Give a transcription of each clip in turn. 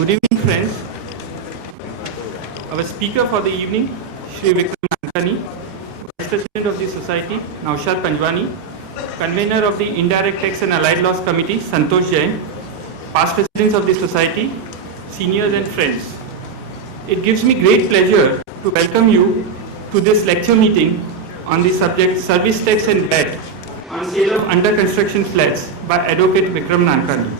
Good evening, friends. Our speaker for the evening, Shri Vikram Nankani, Vice President of the Society, Naushad Panjwani, Convener of the Indirect Tax and Allied Laws Committee, Santosh Jain, past Presidents of the Society, seniors and friends. It gives me great pleasure to welcome you to this lecture meeting on the subject Service Tax and VAT on sale of under construction flats by Advocate Vikram Nankani.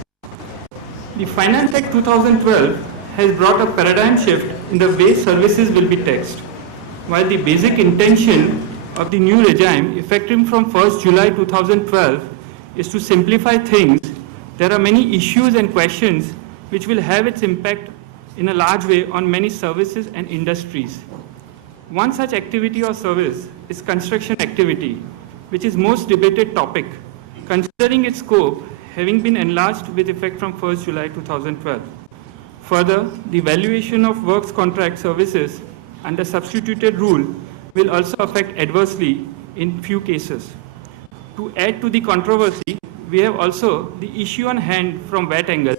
The Finance Act 2012 has brought a paradigm shift in the way services will be taxed. While the basic intention of the new regime, effective from 1st July 2012, is to simplify things, there are many issues and questions which will have its impact in a large way on many services and industries. One such activity or service is construction activity, which is most debated topic, considering its scope having been enlarged with effect from 1st July 2012. Further, the valuation of works contract services under substituted rule will also affect adversely in few cases. To add to the controversy, we have also the issue on hand from VAT angle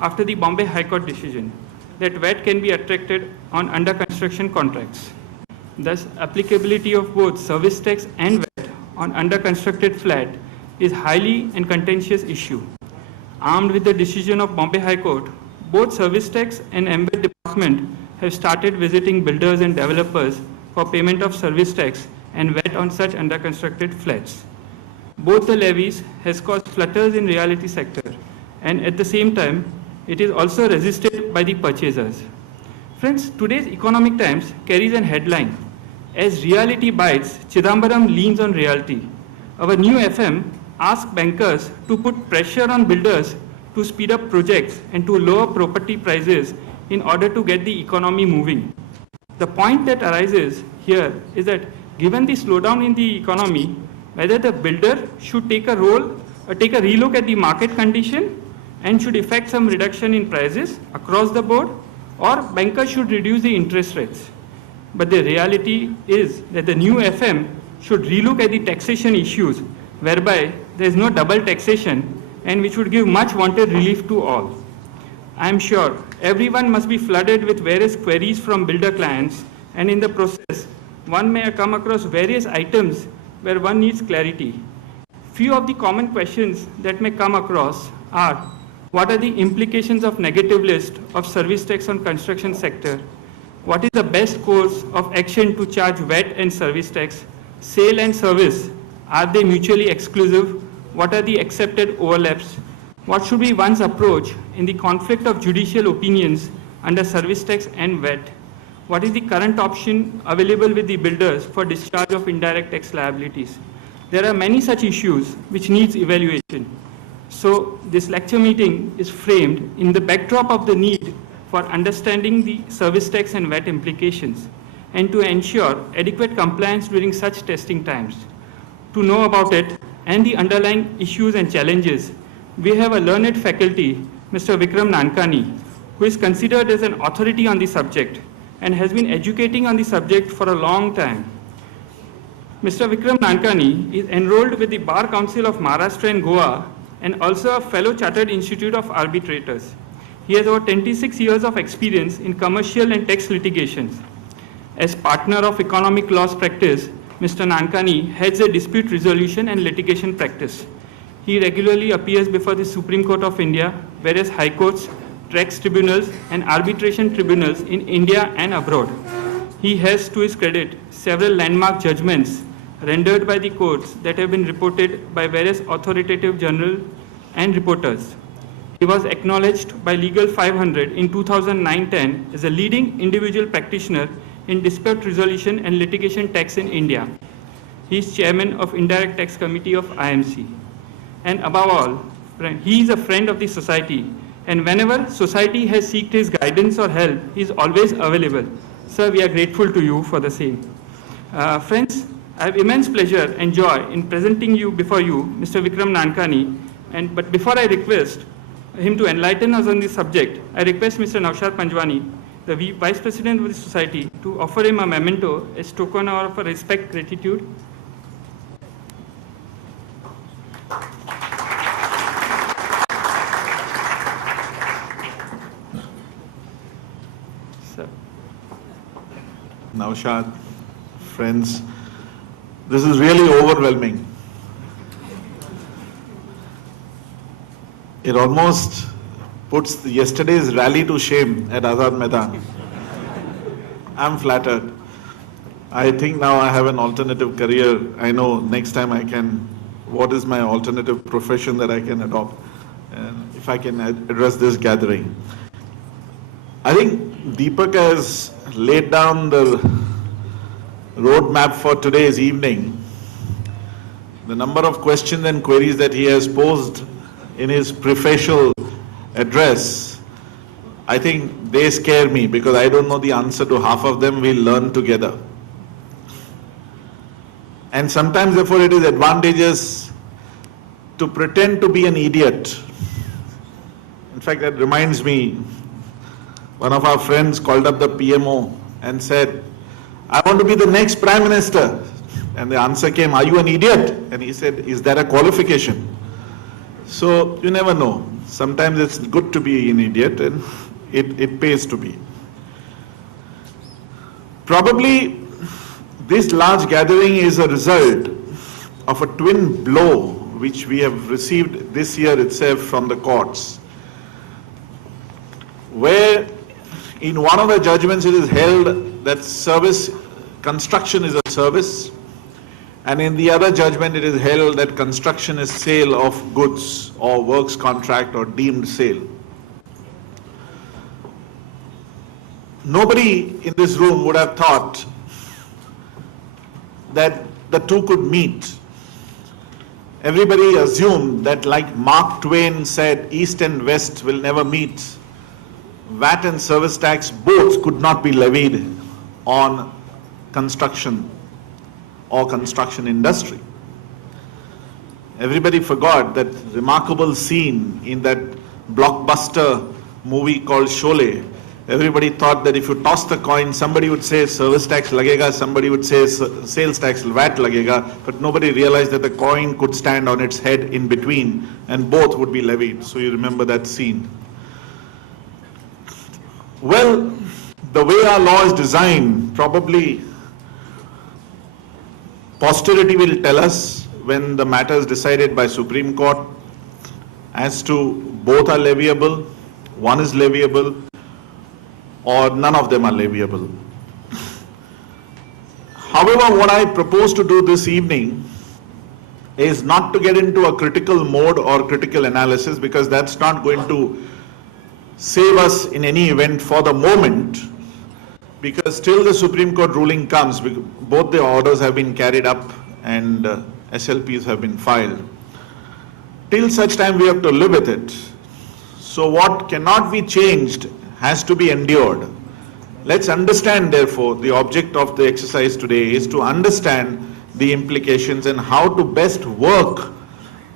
after the Bombay High Court decision that VAT can be attracted on under construction contracts. Thus, applicability of both service tax and VAT on under constructed flat is highly and contentious issue. Armed with the decision of Bombay High Court, both Service Tax and MVAT Department have started visiting builders and developers for payment of service tax and VAT on such under constructed flats. Both the levies has caused flutters in realty sector, and at the same time, it is also resisted by the purchasers. Friends, today's economic times carries an headline, as reality bites, Chidambaram leans on reality. Our new FM asks bankers to put pressure on builders to speed up projects and to lower property prices in order to get the economy moving. The point that arises here is that given the slowdown in the economy, whether the builder should take a relook at the market condition and should effect some reduction in prices across the board, or bankers should reduce the interest rates. But the reality is that the new FM should relook at the taxation issues, whereby there is no double taxation and which would give much wanted relief to all. I am sure everyone must be flooded with various queries from builder clients, and in the process, one may come across various items where one needs clarity. Few of the common questions that may come across are, what are the implications of negative list of service tax on construction sector? What is the best course of action to charge VAT and service tax? Sale and service, are they mutually exclusive? What are the accepted overlaps? What should be one's approach in the conflict of judicial opinions under service tax and VAT? What is the current option available with the builders for discharge of indirect tax liabilities? There are many such issues which needs evaluation. So this lecture meeting is framed in the backdrop of the need for understanding the service tax and VAT implications and to ensure adequate compliance during such testing times. To know about it and the underlying issues and challenges, we have a learned faculty, Mr. Vikram Nankani, who is considered as an authority on the subject and has been educating on the subject for a long time. Mr. Vikram Nankani is enrolled with the Bar Council of Maharashtra and Goa and also a fellow Chartered Institute of Arbitrators. He has over 26 years of experience in commercial and tax litigations. As partner of economic laws practice, Mr. Nankani heads a dispute resolution and litigation practice. He regularly appears before the Supreme Court of India, various high courts, tax tribunals, and arbitration tribunals in India and abroad. He has, to his credit, several landmark judgments rendered by the courts that have been reported by various authoritative journals and reporters. He was acknowledged by Legal 500 in 2009-10 as a leading individual practitioner in dispute resolution and litigation tax in India. He is chairman of Indirect Tax Committee of IMC. And above all, he is a friend of the society. And whenever society has sought his guidance or help, he is always available. Sir, we are grateful to you for the same. Friends, I have immense pleasure and joy in presenting before you Mr. Vikram Nankani. But before I request him to enlighten us on this subject, I request Mr. Naushad Panjwani, the Vice President of the Society, to offer him a memento as token of respect, gratitude. Naushad, friends, this is really overwhelming. It almost puts yesterday's rally to shame at Azad Maidan. I'm flattered. I think now I have an alternative career. I know next time what is my alternative profession that I can adopt, and if I can address this gathering. I think Deepak has laid down the roadmap for today's evening. The number of questions and queries that he has posed in his prefacial address, I think they scare me because I don't know the answer to half of them. We'll learn together. And sometimes, therefore, it is advantageous to pretend to be an idiot. In fact, that reminds me, one of our friends called up the PMO and said, I want to be the next Prime Minister. And the answer came, are you an idiot? And he said, is that a qualification? So you never know. Sometimes it's good to be an idiot and it pays to be. Probably this large gathering is a result of a twin blow which we have received this year itself from the courts, where in one of the judgments it is held that construction is a service, and in the other judgment it is held that construction is sale of goods or works contract or deemed sale. Nobody in this room would have thought that the two could meet. Everybody assumed that, like Mark Twain said, East and West will never meet. VAT and service tax both could not be levied on construction or construction industry. Everybody forgot that remarkable scene in that blockbuster movie called Sholay. Everybody thought that if you toss the coin, somebody would say service tax lagega, somebody would say sales tax VAT lagega, but nobody realized that the coin could stand on its head in between and both would be levied. So you remember that scene. Well, the way our law is designed, probably posterity will tell us when the matter is decided by Supreme Court as to both are leviable, one is leviable, or none of them are leviable. However, what I propose to do this evening is not to get into a critical mode or critical analysis, because that's not going to save us in any event for the moment, because till the Supreme Court ruling comes, both the orders have been carried up and SLPs have been filed. Till such time we have to live with it. So what cannot be changed has to be endured. Let's understand, therefore, the object of the exercise today is to understand the implications and how to best work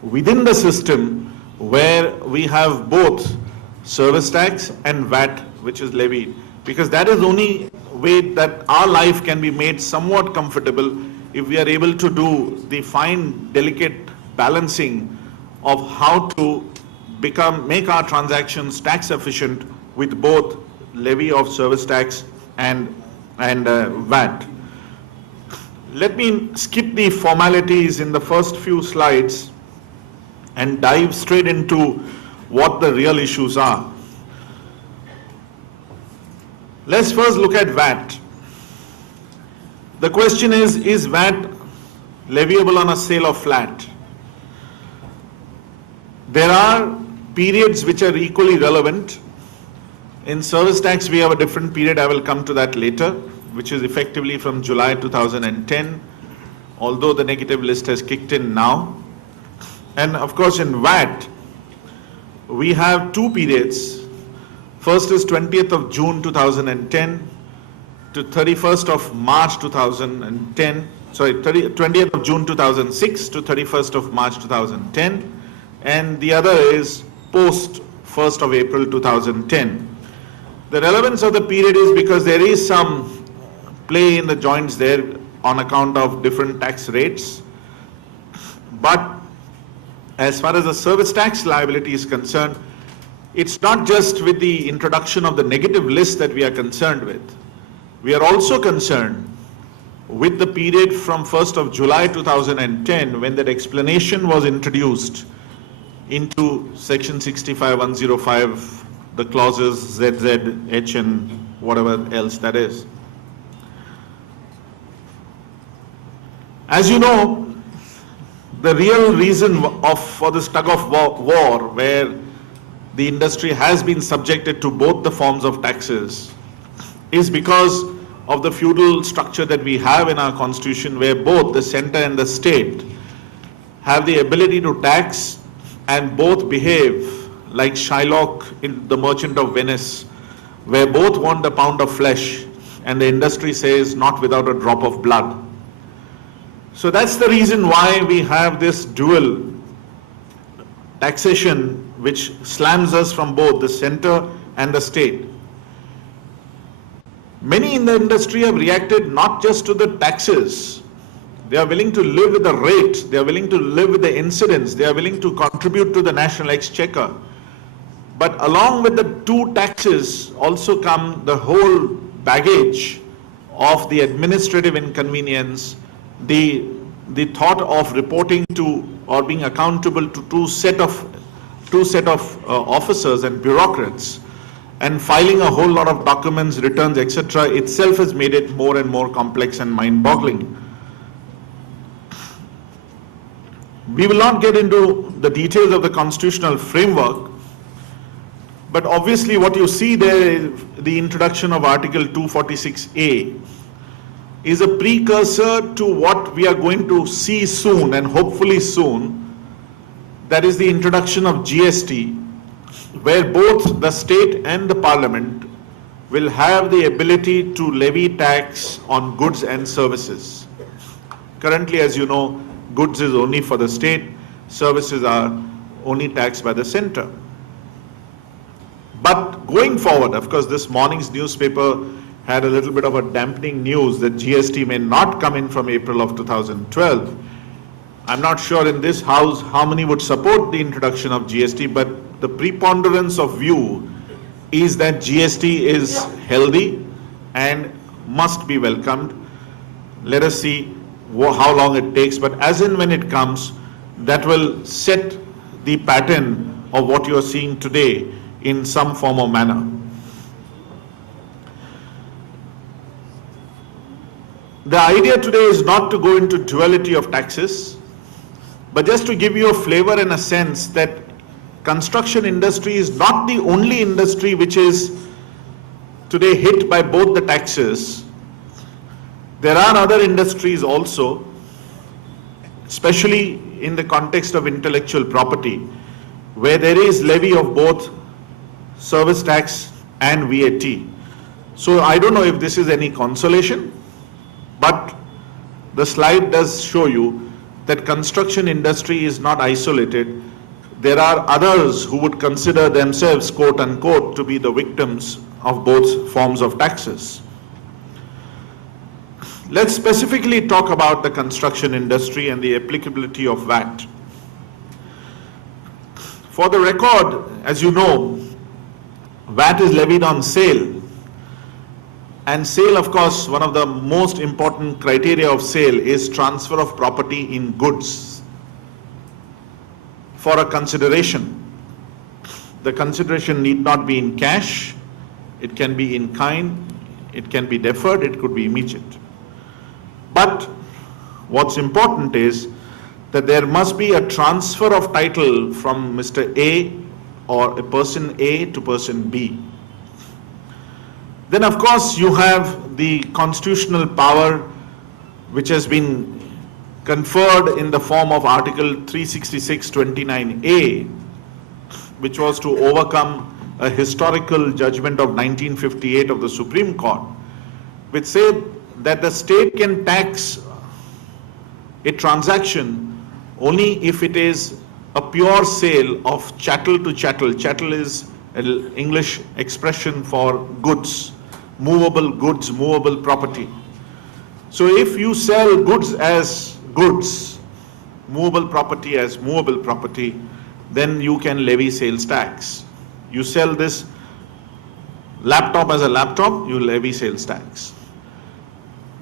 within the system where we have both service tax and VAT which is levied, because that is the only way that our life can be made somewhat comfortable if we are able to do the fine, delicate balancing of how to make our transactions tax efficient with both levy of service tax and VAT. Let me skip the formalities in the first few slides and dive straight into what the real issues are. Let's first look at VAT. The question is VAT leviable on a sale of flat? There are periods which are equally relevant. In service tax, we have a different period. I will come to that later, which is effectively from July 2010, although the negative list has kicked in now. And of course, in VAT, we have two periods. First is 20th of June 2010 to 31st of March 2010. Sorry, 20th of June 2006 to 31st of March 2010. And the other is post 1st of April 2010. The relevance of the period is because there is some play in the joints there on account of different tax rates. But as far as the service tax liability is concerned, it's not just with the introduction of the negative list that we are concerned with. We are also concerned with the period from 1st of July 2010 when that explanation was introduced into section 65105, the clauses ZZ, H and whatever else that is. As you know, the real reason for this tug of war where the industry has been subjected to both the forms of taxes is because of the feudal structure that we have in our constitution, where both the center and the state have the ability to tax and both behave like Shylock in The Merchant of Venice, where both want a pound of flesh and the industry says not without a drop of blood. So that's the reason why we have this dual taxation which slams us from both the center and the state. Many in the industry have reacted not just to the taxes. They are willing to live with the rate, they are willing to live with the incidence, they are willing to contribute to the national exchequer. But along with the two taxes also come the whole baggage of the administrative inconvenience, the thought of reporting to or being accountable to two set of officers and bureaucrats, and filing a whole lot of documents, returns, etc. itself has made it more and more complex and mind-boggling. We will not get into the details of the constitutional framework, but obviously what you see there is the introduction of Article 246A is a precursor to what we are going to see soon and hopefully soon, that is the introduction of GST, where both the state and the parliament will have the ability to levy tax on goods and services. Currently, as you know, goods is only for the state, services are only taxed by the center. But going forward, of course, this morning's newspaper had a little bit of a dampening news that GST may not come in from April of 2012. I'm not sure in this house how many would support the introduction of GST, but the preponderance of view is that GST is healthy and must be welcomed. Let us see how long it takes, but as and when it comes, that will set the pattern of what you are seeing today in some form or manner. The idea today is not to go into duality of taxes, but just to give you a flavor and a sense that construction industry is not the only industry which is today hit by both the taxes. There are other industries also, especially in the context of intellectual property, where there is levy of both service tax and VAT. So I don't know if this is any consolation, but the slide does show you that construction industry is not isolated. There are others who would consider themselves, quote unquote, to be the victims of both forms of taxes. Let's specifically talk about the construction industry and the applicability of VAT. For the record, as you know, VAT is levied on sale. And sale, of course, one of the most important criteria of sale is transfer of property in goods for a consideration. The consideration need not be in cash, it can be in kind, it can be deferred, it could be immediate. But what's important is that there must be a transfer of title from Mr. A or a person A to person B. Then of course you have the constitutional power which has been conferred in the form of Article 366(29)A, which was to overcome a historical judgment of 1958 of the Supreme Court, which said that the state can tax a transaction only if it is a pure sale of chattel to chattel. Chattel is an English expression for goods, movable property. So if you sell goods as goods, movable property as movable property, then you can levy sales tax. You sell this laptop as a laptop, you levy sales tax.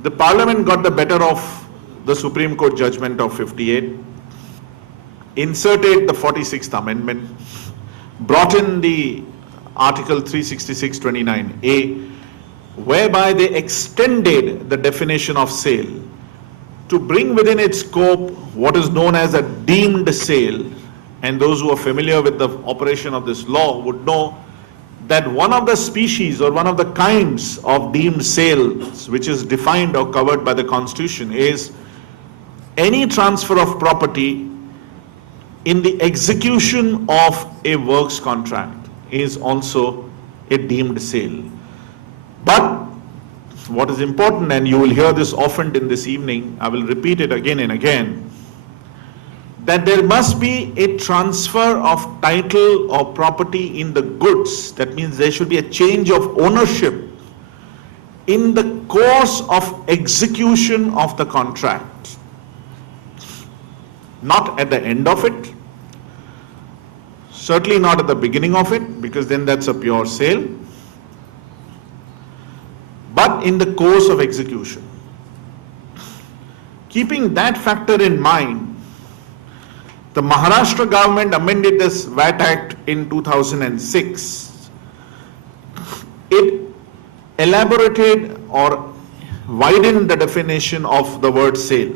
the Parliament got the better of the Supreme Court judgment of 58, inserted the 46th Amendment, brought in the Article 366(29)(a), whereby they extended the definition of sale to bring within its scope what is known as a deemed sale. And those who are familiar with the operation of this law would know that one of the species or one of the kinds of deemed sales which is defined or covered by the Constitution is any transfer of property in the execution of a works contract is also a deemed sale. But what is important, and you will hear this often in this evening, I will repeat it again and again, that there must be a transfer of title or property in the goods. That means there should be a change of ownership in the course of execution of the contract. Not at the end of it, certainly not at the beginning of it, because then that's a pure sale, but in the course of execution. Keeping that factor in mind, the Maharashtra government amended this VAT Act in 2006. It elaborated or widened the definition of the word sale.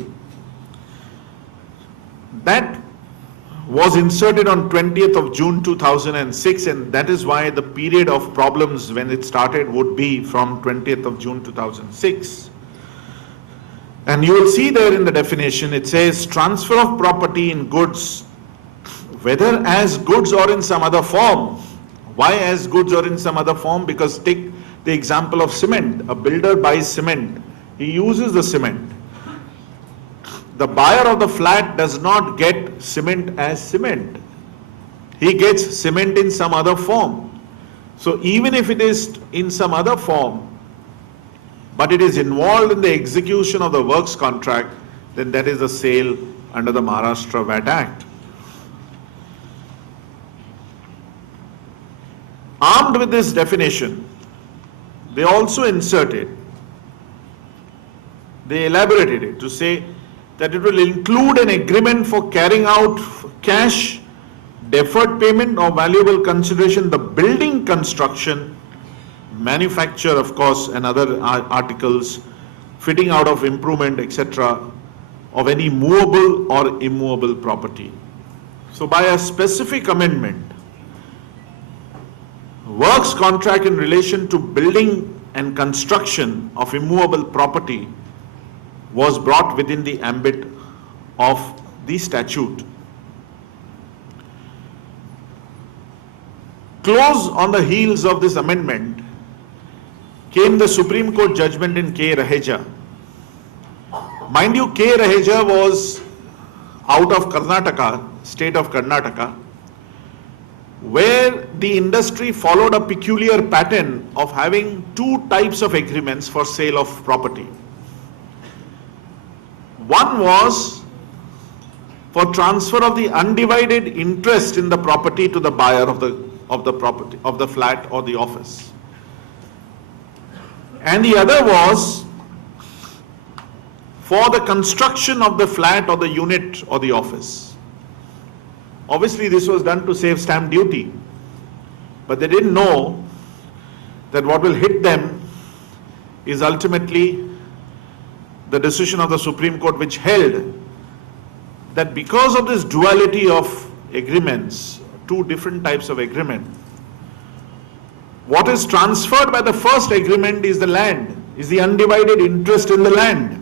That was inserted on 20th of June 2006, and that is why the period of problems when it started would be from 20th of June 2006. And you will see there in the definition, it says transfer of property in goods, whether as goods or in some other form. Why as goods or in some other form? Because take the example of cement. A builder buys cement. He uses the cement. The buyer of the flat does not get cement as cement. He gets cement in some other form. So even if it is in some other form, but it is involved in the execution of the works contract, then that is a sale under the Maharashtra VAT Act. Armed with this definition, they also inserted, they elaborated it to say that it will include an agreement for carrying out cash, deferred payment or valuable consideration, the building construction, manufacture of course and other articles, fitting out of improvement, etc., of any movable or immovable property. So by a specific amendment, works contract in relation to building and construction of immovable property was brought within the ambit of the statute. Close on the heels of this amendment came the Supreme Court judgment in K. Raheja. Mind you, K. Raheja was out of Karnataka, state of Karnataka, where the industry followed a peculiar pattern of having two types of agreements for sale of property. One was for transfer of the undivided interest in the property to the buyer of the property, of the flat or the office. And the other was for the construction of the flat or the unit or the office. Obviously this was done to save stamp duty, but they didn't know that what will hit them is ultimately the decision of the Supreme Court, which held that because of this duality of agreements, two different types of agreement, what is transferred by the first agreement is the land, is the undivided interest in the land.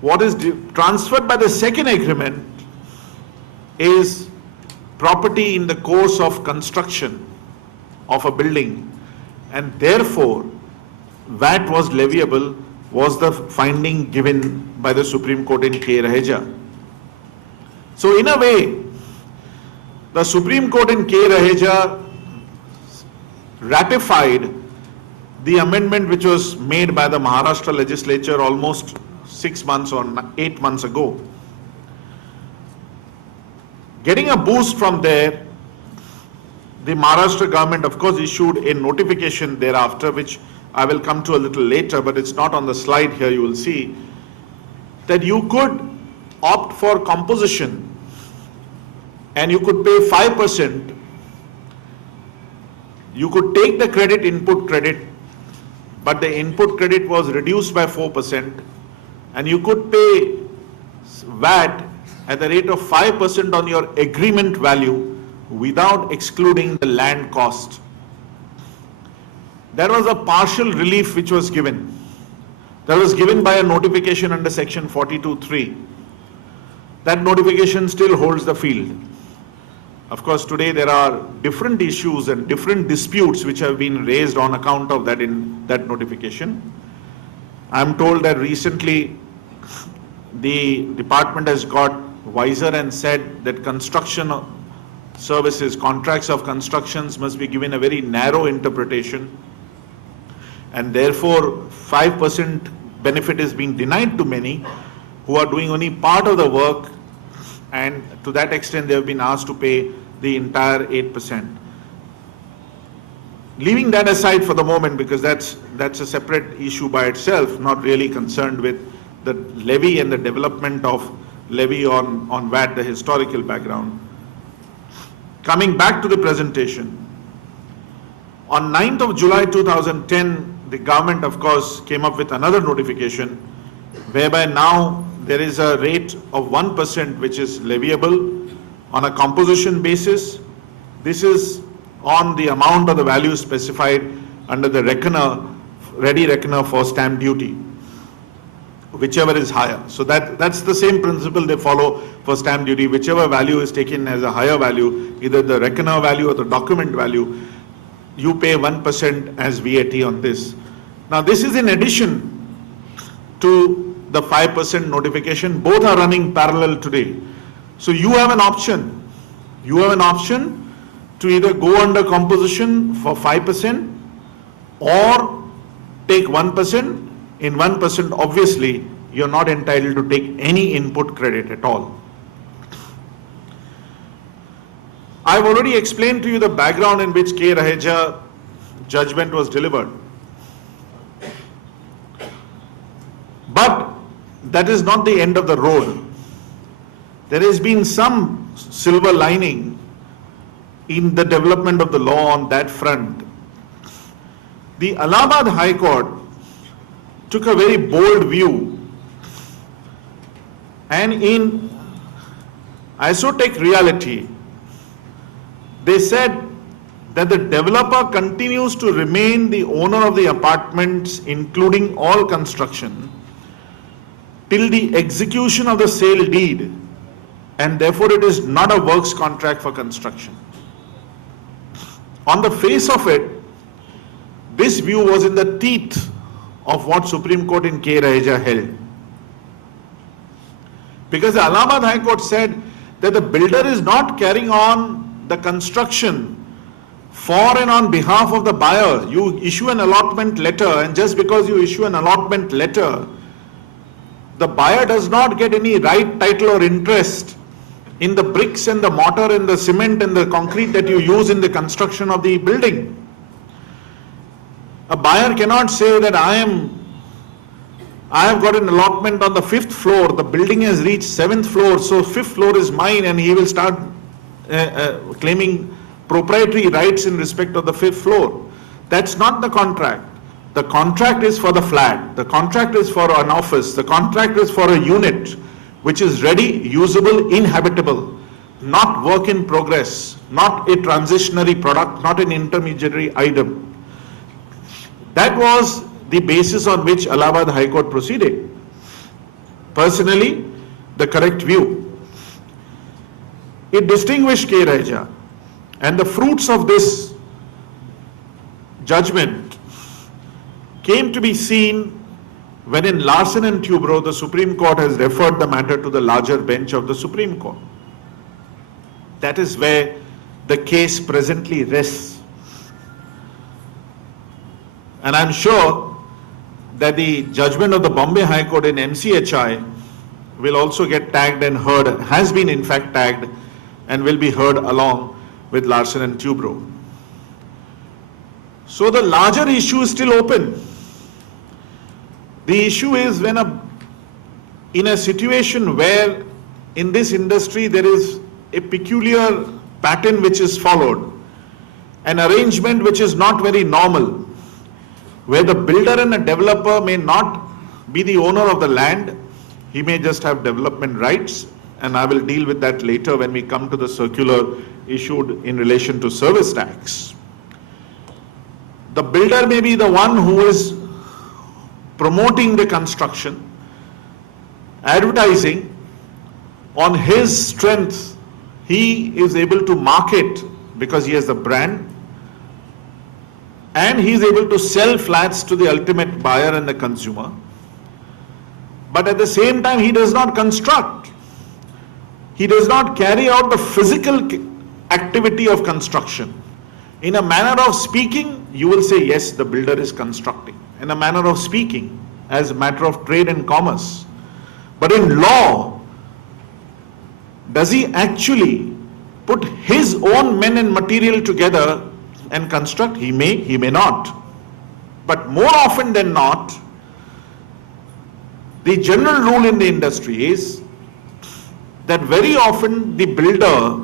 What is transferred by the second agreement is property in the course of construction of a building, and therefore VAT was leviable, was the finding given by the Supreme Court in K. Raheja. So in a way, the Supreme Court in K. Raheja ratified the amendment which was made by the Maharashtra legislature almost 6 months or 8 months ago. Getting a boost from there, the Maharashtra government of course issued a notification thereafter which I will come to a little later, but it's not on the slide here, you will see, that you could opt for composition and you could pay 5%. You could take the credit, input credit, but the input credit was reduced by 4%, and you could pay VAT at the rate of 5% on your agreement value without excluding the land cost. There was a partial relief which was given. That was given by a notification under section 42(3). That notification still holds the field. Of course, today there are different issues and different disputes which have been raised on account of that in that notification. I am told that recently the department has got wiser and said that construction services, contracts of constructions must be given a very narrow interpretation, and therefore 5% benefit is being denied to many who are doing only part of the work, and to that extent they have been asked to pay the entire 8%. Leaving that aside for the moment, because that's a separate issue by itself, not really concerned with the levy and the development of levy on VAT, the historical background. Coming back to the presentation, on 9th of July 2010, the government of course came up with another notification whereby now there is a rate of 1% which is leviable on a composition basis. This is on the amount of the value specified under the reckoner, ready reckoner for stamp duty, whichever is higher. So that's the same principle they follow for stamp duty. Whichever value is taken as a higher value, either the reckoner value or the document value, you pay 1% as VAT on this. Now this is in addition to the 5% notification. Both are running parallel today. So you have an option. You have an option to either go under composition for 5% or take 1%. In 1%, obviously, you're not entitled to take any input credit at all. I've already explained to you the background in which K. Raheja judgment was delivered. But that is not the end of the road. There has been some silver lining in the development of the law on that front. The Allahabad High Court took a very bold view, and in isotech reality, they said that the developer continues to remain the owner of the apartments, including all construction, till the execution of the sale deed, and therefore it is not a works contract for construction. On the face of it, this view was in the teeth of what Supreme Court in K. Raheja held. Because the Allahabad High Court said that the builder is not carrying on the construction for and on behalf of the buyer. You issue an allotment letter, and just because you issue an allotment letter, the buyer does not get any right, title or interest in the bricks and the mortar and the cement and the concrete that you use in the construction of the building. A buyer cannot say that I have got an allotment on the 5th floor, the building has reached 7th floor, so 5th floor is mine, and he will start claiming proprietary rights in respect of the 5th floor. That's not the contract. The contract is for the flat, the contract is for an office, the contract is for a unit which is ready, usable, inhabitable, not work in progress, not a transitionary product, not an intermediary item. That was the basis on which Allahabad High Court proceeded. Personally, the correct view. It distinguished K. Raheja, and the fruits of this judgment came to be seen when in Larsen and Toubro, the Supreme Court has referred the matter to the larger bench of the Supreme Court. That is where the case presently rests. And I'm sure that the judgment of the Bombay High Court in MCHI will also get tagged and heard, has been in fact tagged, and will be heard along with Larsen and Toubro. So the larger issue is still open. The issue is when in a situation where in this industry there is a peculiar pattern which is followed, an arrangement which is not very normal, where the builder and a developer may not be the owner of the land, he may just have development rights, and I will deal with that later when we come to the circular issued in relation to service tax. The builder may be the one who is promoting the construction, advertising. On his strength, he is able to market because he has the brand, and he is able to sell flats to the ultimate buyer and the consumer. But at the same time, he does not construct. He does not carry out the physical activity of construction. In a manner of speaking, you will say, yes, the builder is constructing. In a manner of speaking, as a matter of trade and commerce. But in law, does he actually put his own men and material together and construct? He may not. But more often than not, the general rule in the industry is that very often the builder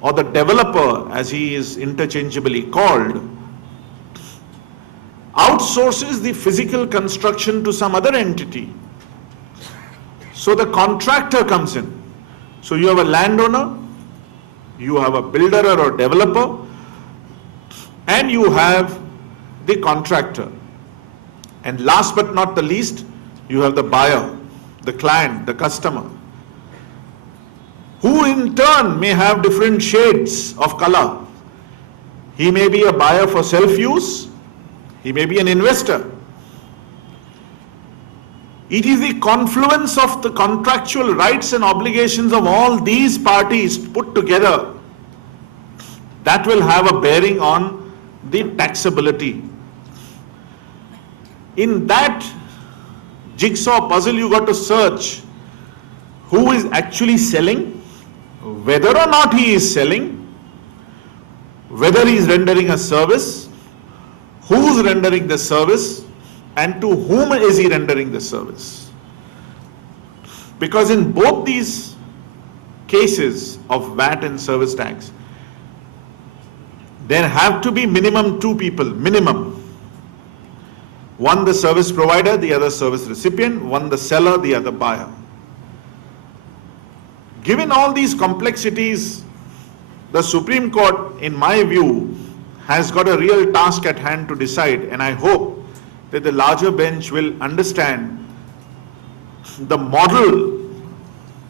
or the developer, as he is interchangeably called, outsources the physical construction to some other entity. So the contractor comes in. So you have a landowner, you have a builder or a developer, and you have the contractor. And last but not the least, you have the buyer, the client, the customer, who in turn may have different shades of color. He may be a buyer for self-use, he may be an investor. It is the confluence of the contractual rights and obligations of all these parties put together that will have a bearing on the taxability. In that jigsaw puzzle, you got to search who is actually selling, whether or not he is selling, whether he is rendering a service, who's rendering the service, and to whom is he rendering the service. Because in both these cases of VAT and service tax, there have to be minimum two people, minimum. One the service provider, the other service recipient, one the seller, the other buyer. Given all these complexities, the Supreme Court, in my view, has got a real task at hand to decide, and I hope that the larger bench will understand the model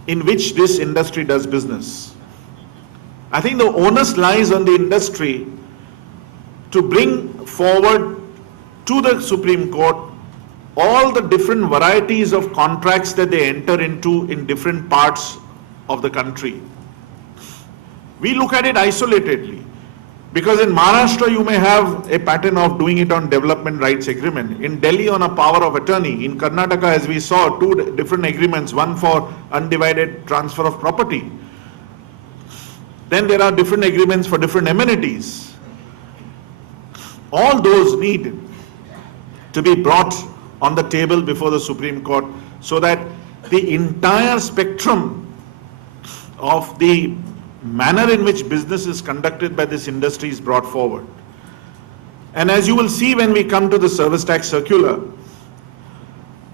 in which this industry does business. I think the onus lies on the industry to bring forward to the Supreme Court all the different varieties of contracts that they enter into in different parts of the country. We look at it isolatedly, because in Maharashtra you may have a pattern of doing it on development rights agreement, in Delhi on a power of attorney, in Karnataka, as we saw, two different agreements, one for undivided transfer of property. Then there are different agreements for different amenities. All those need to be brought on the table before the Supreme Court so that the entire spectrum of the manner in which business is conducted by this industry is brought forward. And as you will see when we come to the service tax circular,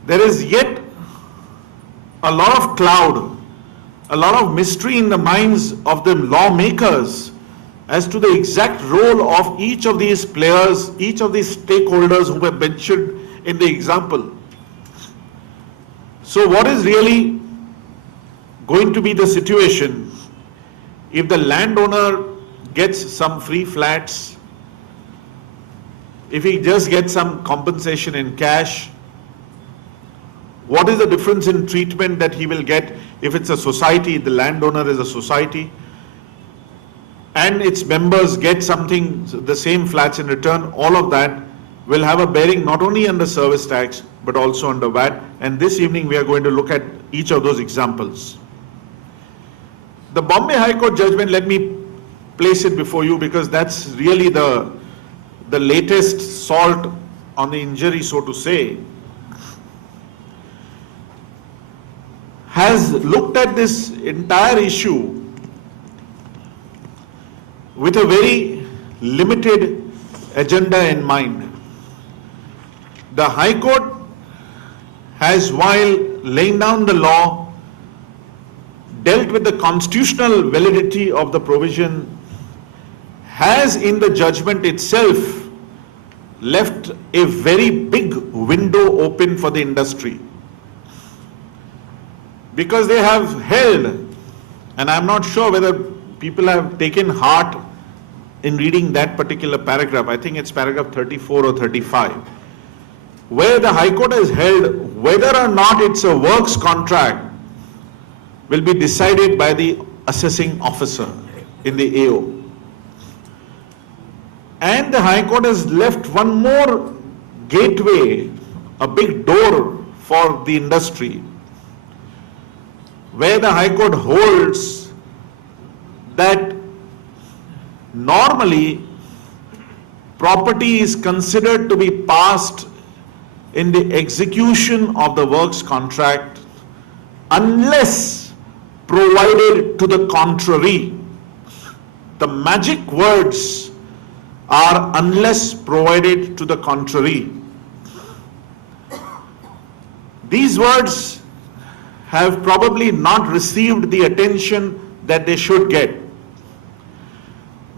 there is yet a lot of cloud, a lot of mystery in the minds of the lawmakers as to the exact role of each of these players, each of these stakeholders who were mentioned in the example. So what is really going to be the situation if the landowner gets some free flats, if he just gets some compensation in cash? What is the difference in treatment that he will get if it's a society, the landowner is a society, and its members get something, the same flats in return? All of that will have a bearing not only on the service tax but also on the VAT, and this evening we are going to look at each of those examples. The Bombay High Court judgment, let me place it before you because that's really the the latest salt on the injury, so to say, has looked at this entire issue with a very limited agenda in mind. The High Court has, while laying down the law, dealt with the constitutional validity of the provision, has in the judgment itself left a very big window open for the industry. Because they have held, and I'm not sure whether people have taken heart in reading that particular paragraph, I think it's paragraph 34 or 35, where the High Court has held whether or not it's a works contract will be decided by the assessing officer in the AO. And the High Court has left one more gateway, a big door for the industry, where the High Court holds that normally property is considered to be passed in the execution of the works contract unless provided to the contrary. The magic words are unless provided to the contrary. These words have probably not received the attention that they should get.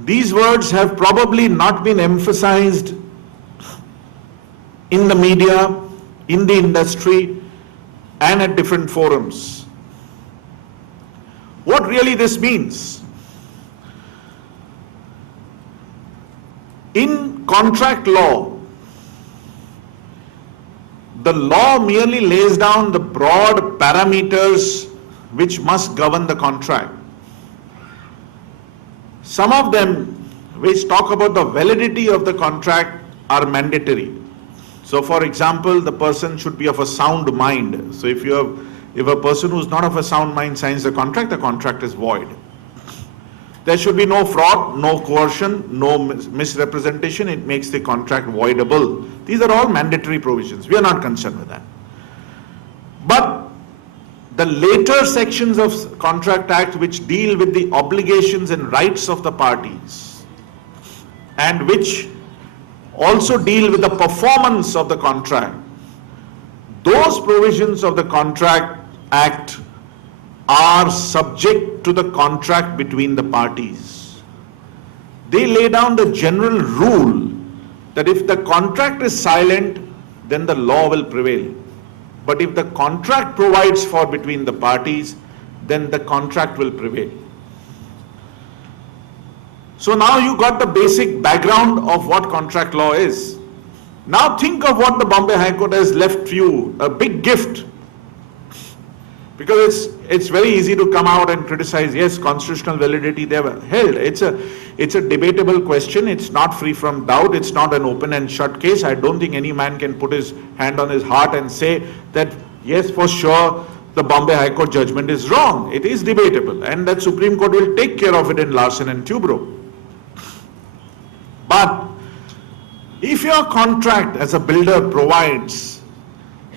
These words have probably not been emphasized in the media, in the industry, and at different forums. What really this means? In contract law, the law merely lays down the broad parameters which must govern the contract. Some of them which talk about the validity of the contract are mandatory. So for example, the person should be of a sound mind. So if a person who is not of a sound mind signs the contract is void. There should be no fraud, no coercion, no misrepresentation. It makes the contract voidable. These are all mandatory provisions. We are not concerned with that. But the later sections of Contract Act which deal with the obligations and rights of the parties and which also deal with the performance of the contract, those provisions of the Contract Act are subject to the contract between the parties. They lay down the general rule that if the contract is silent, then the law will prevail. But if the contract provides for between the parties, then the contract will prevail. So now you got the basic background of what contract law is. Now think of what the Bombay High Court has left you, a big gift. Because it's very easy to come out and criticize, yes, constitutional validity they have held. It's a debatable question. It's not free from doubt. It's not an open and shut case. I don't think any man can put his hand on his heart and say that, yes, for sure, the Bombay High Court judgment is wrong. It is debatable. And that Supreme Court will take care of it in Larsen and Tubro. But if your contract as a builder provides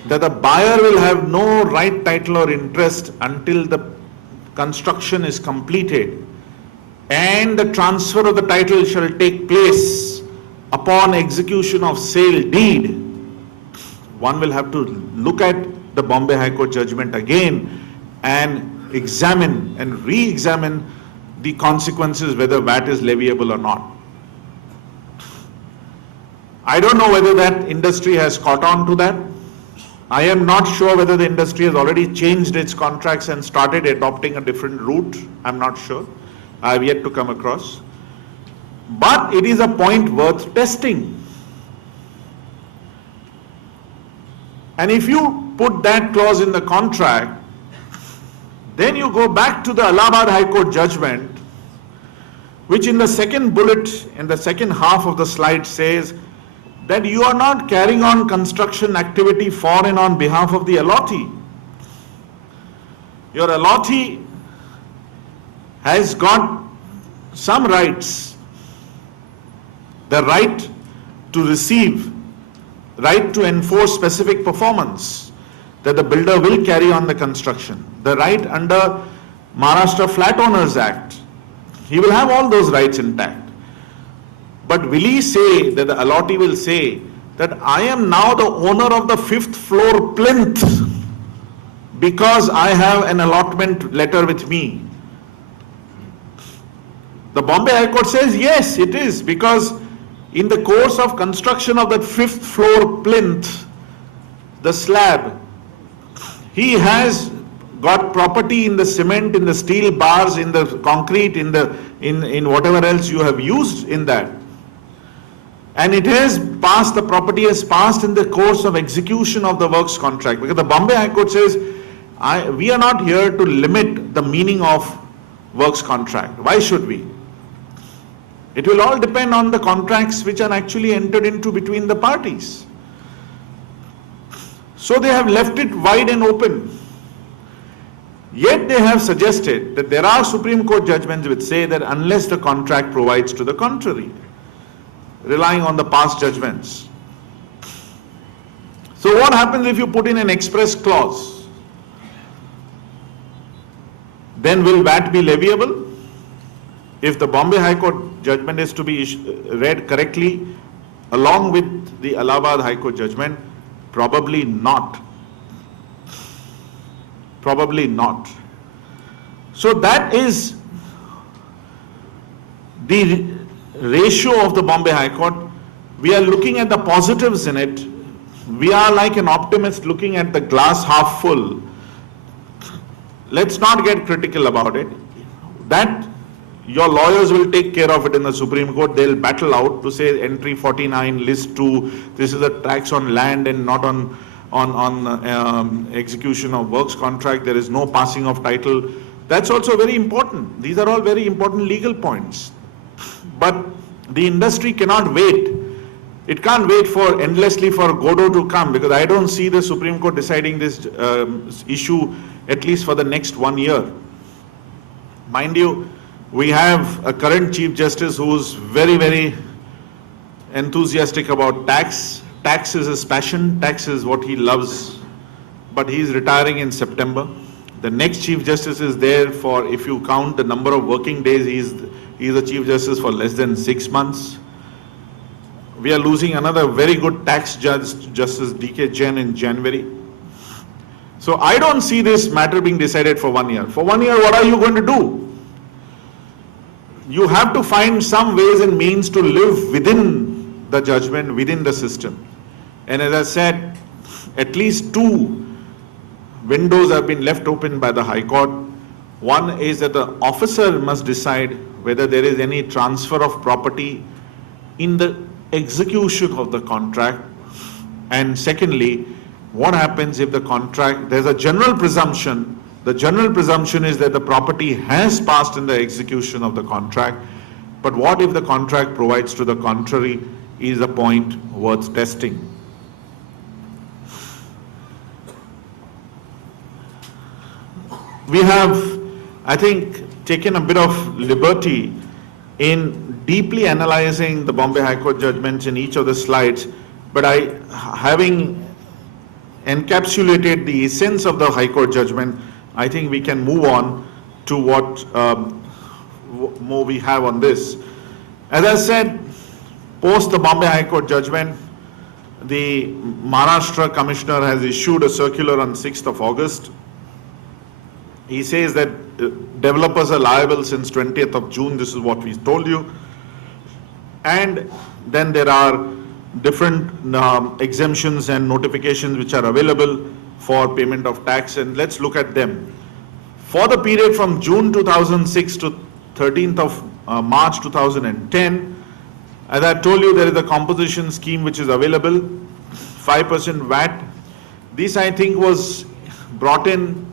that the buyer will have no right, title or interest until the construction is completed and the transfer of the title shall take place upon execution of sale deed, one will have to look at the Bombay High Court judgment again and examine and re-examine the consequences whether VAT is leviable or not. I don't know whether that industry has caught on to that. I am not sure whether the industry has already changed its contracts and started adopting a different route. I'm not sure. I have yet to come across. But it is a point worth testing. And if you put that clause in the contract, then you go back to the Allahabad High Court judgment, which in the second bullet, in the second half of the slide says that you are not carrying on construction activity for and on behalf of the allottee. Your allottee has got some rights. The right to receive, right to enforce specific performance, that the builder will carry on the construction, the right under Maharashtra Flat Owners Act. He will have all those rights intact. But will he say, that the allottee will say, that I am now the owner of the 5th floor plinth because I have an allotment letter with me? The Bombay High Court says yes, it is, because in the course of construction of that 5th floor plinth, the slab, he has got property in the cement, in the steel bars, in the concrete, in whatever else you have used in that. And it has passed, the property has passed in the course of execution of the works contract. Because the Bombay High Court says, we are not here to limit the meaning of works contract. Why should we? It will all depend on the contracts which are actually entered into between the parties. So they have left it wide and open. Yet they have suggested that there are Supreme Court judgments which say that unless the contract provides to the contrary, relying on the past judgments. So what happens if you put in an express clause? Then will VAT be leviable? If the Bombay High Court judgment is to be read correctly along with the Allahabad High Court judgment, probably not. Probably not. So that is the ratio of the Bombay High Court. We are looking at the positives in it. We are like an optimist looking at the glass half full. Let's not get critical about it. That your lawyers will take care of it in the Supreme Court. They'll battle out to say entry 49, list 2, this is a tax on land and not on execution of works contract. There is no passing of title. That's also very important. These are all very important legal points. But the industry cannot wait. It can't wait for endlessly for Godot to come, because I don't see the Supreme Court deciding this issue at least for the next 1 year. Mind you, we have a current Chief Justice who's very, very enthusiastic about tax. Tax is his passion, tax is what he loves, but he's retiring in September. The next Chief Justice is there for, if you count the number of working days, he's a Chief Justice for less than 6 months. We are losing another very good tax judge, Justice D.K. Jain, in January. So I don't see this matter being decided for 1 year. For 1 year, what are you going to do? You have to find some ways and means to live within the judgment, within the system. And as I said, at least 2 windows have been left open by the High Court. One is that the officer must decide whether there is any transfer of property in the execution of the contract. And secondly, what happens if the contract, there's a general presumption, the general presumption is that the property has passed in the execution of the contract, but what if the contract provides to the contrary, is a point worth testing. We have, I think, taken a bit of liberty in deeply analyzing the Bombay High Court judgments in each of the slides, but having encapsulated the essence of the High Court judgment, I think we can move on to what more we have on this. As I said, post the Bombay High Court judgment, the Maharashtra Commissioner has issued a circular on 6th of August. He says that developers are liable since 20th of June, this is what we told you. And then there are different exemptions and notifications which are available for payment of tax, and let's look at them. For the period from June 2006 to 13th of March 2010, as I told you, there is a composition scheme which is available, 5% VAT. This, I think, was brought in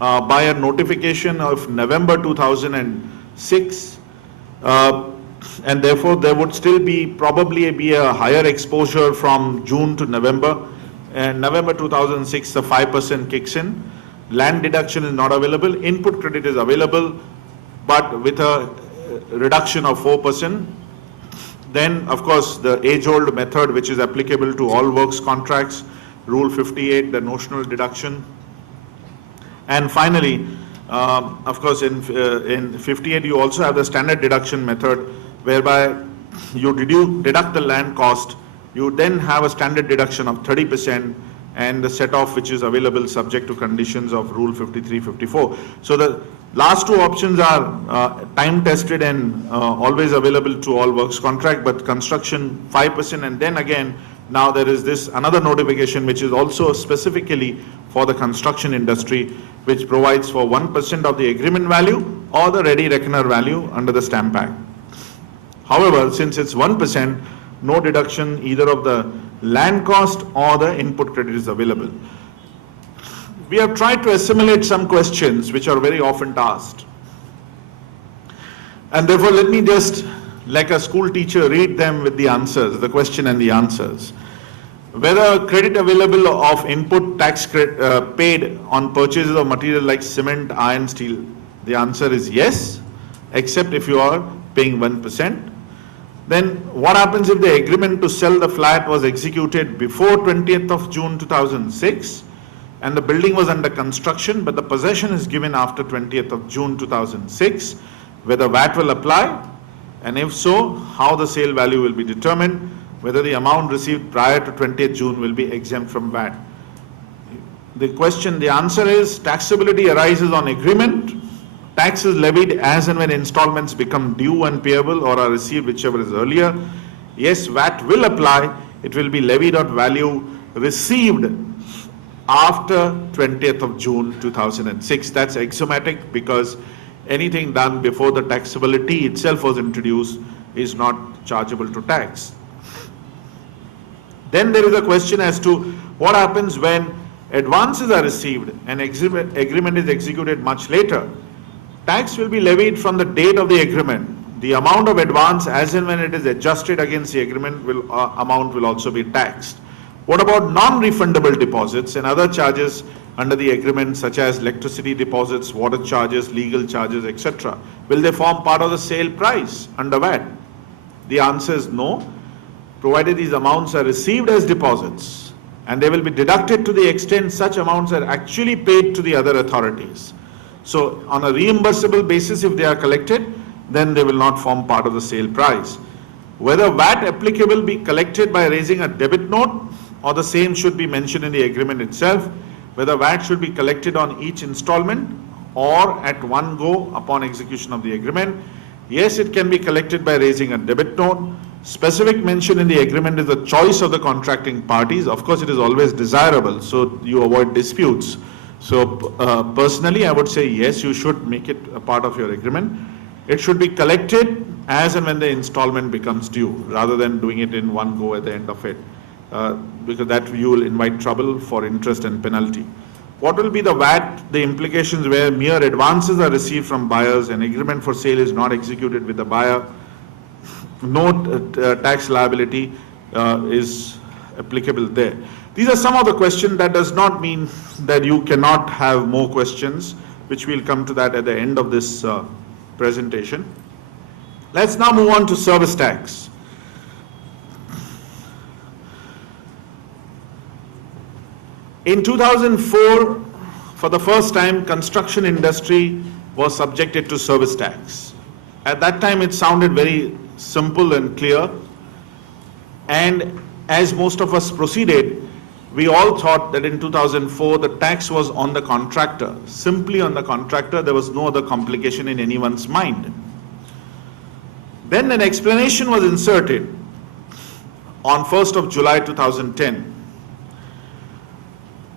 by a notification of November 2006, and therefore there would still be probably be a higher exposure from June to November. And November 2006, the 5% kicks in. Land deduction is not available. Input credit is available, but with a reduction of 4%. Then, of course, the age-old method which is applicable to all works contracts, Rule 58, the notional deduction. And finally, of course, in 58, you also have the standard deduction method, whereby you deduct the land cost, you then have a standard deduction of 30%, and the set-off which is available subject to conditions of Rule 53, 54. So the last two options are time-tested and always available to all works contract, but construction 5%, and then again, now there is this another notification which is also specifically for the construction industry, which provides for 1% of the agreement value or the ready reckoner value under the Stamp Act. However, since it's 1%, no deduction either of the land cost or the input credit is available. We have tried to assimilate some questions which are very often asked. And therefore, let me just, like a school teacher, read them with the answers, the question and the answers. Whether credit available of input tax paid on purchases of material like cement, iron, steel, the answer is yes, except if you are paying 1%. Then what happens if the agreement to sell the flat was executed before 20th of June 2006 and the building was under construction, but the possession is given after 20th of June 2006, whether VAT will apply, and if so, how the sale value will be determined, whether the amount received prior to 20th June will be exempt from VAT. The answer is taxability arises on agreement. Tax is levied as and when installments become due and payable or are received, whichever is earlier. Yes, VAT will apply. It will be levied on value received after 20th of June 2006. That's axiomatic, because anything done before the taxability itself was introduced is not chargeable to tax. Then there is a question as to what happens when advances are received and agreement is executed much later. Tax will be levied from the date of the agreement. The amount of advance as and when it is adjusted against the agreement amount will also be taxed. What about non-refundable deposits and other charges under the agreement, such as electricity deposits, water charges, legal charges, etc.? Will they form part of the sale price under VAT? The answer is no, provided these amounts are received as deposits, and they will be deducted to the extent such amounts are actually paid to the other authorities. So on a reimbursable basis, if they are collected, then they will not form part of the sale price. Whether VAT applicable be collected by raising a debit note or the same should be mentioned in the agreement itself, whether VAT should be collected on each installment or at one go upon execution of the agreement. Yes, it can be collected by raising a debit note. Specific mention in the agreement is the choice of the contracting parties. Of course, it is always desirable, so you avoid disputes. So personally, I would say yes, you should make it a part of your agreement. It should be collected as and when the installment becomes due, rather than doing it in one go at the end of it, because that you will invite trouble for interest and penalty. What will be the VAT? The implications where mere advances are received from buyers and agreement for sale is not executed with the buyer. No tax liability is applicable there. These are some of the questions. That does not mean that you cannot have more questions, which we'll come to that at the end of this presentation. Let's now move on to service tax. In 2004, for the first time, construction industry was subjected to service tax. At that time, it sounded very simple and clear, and as most of us proceeded, we all thought that in 2004 the tax was on the contractor, simply on the contractor. There was no other complication in anyone's mind. Then an explanation was inserted on 1st of July 2010.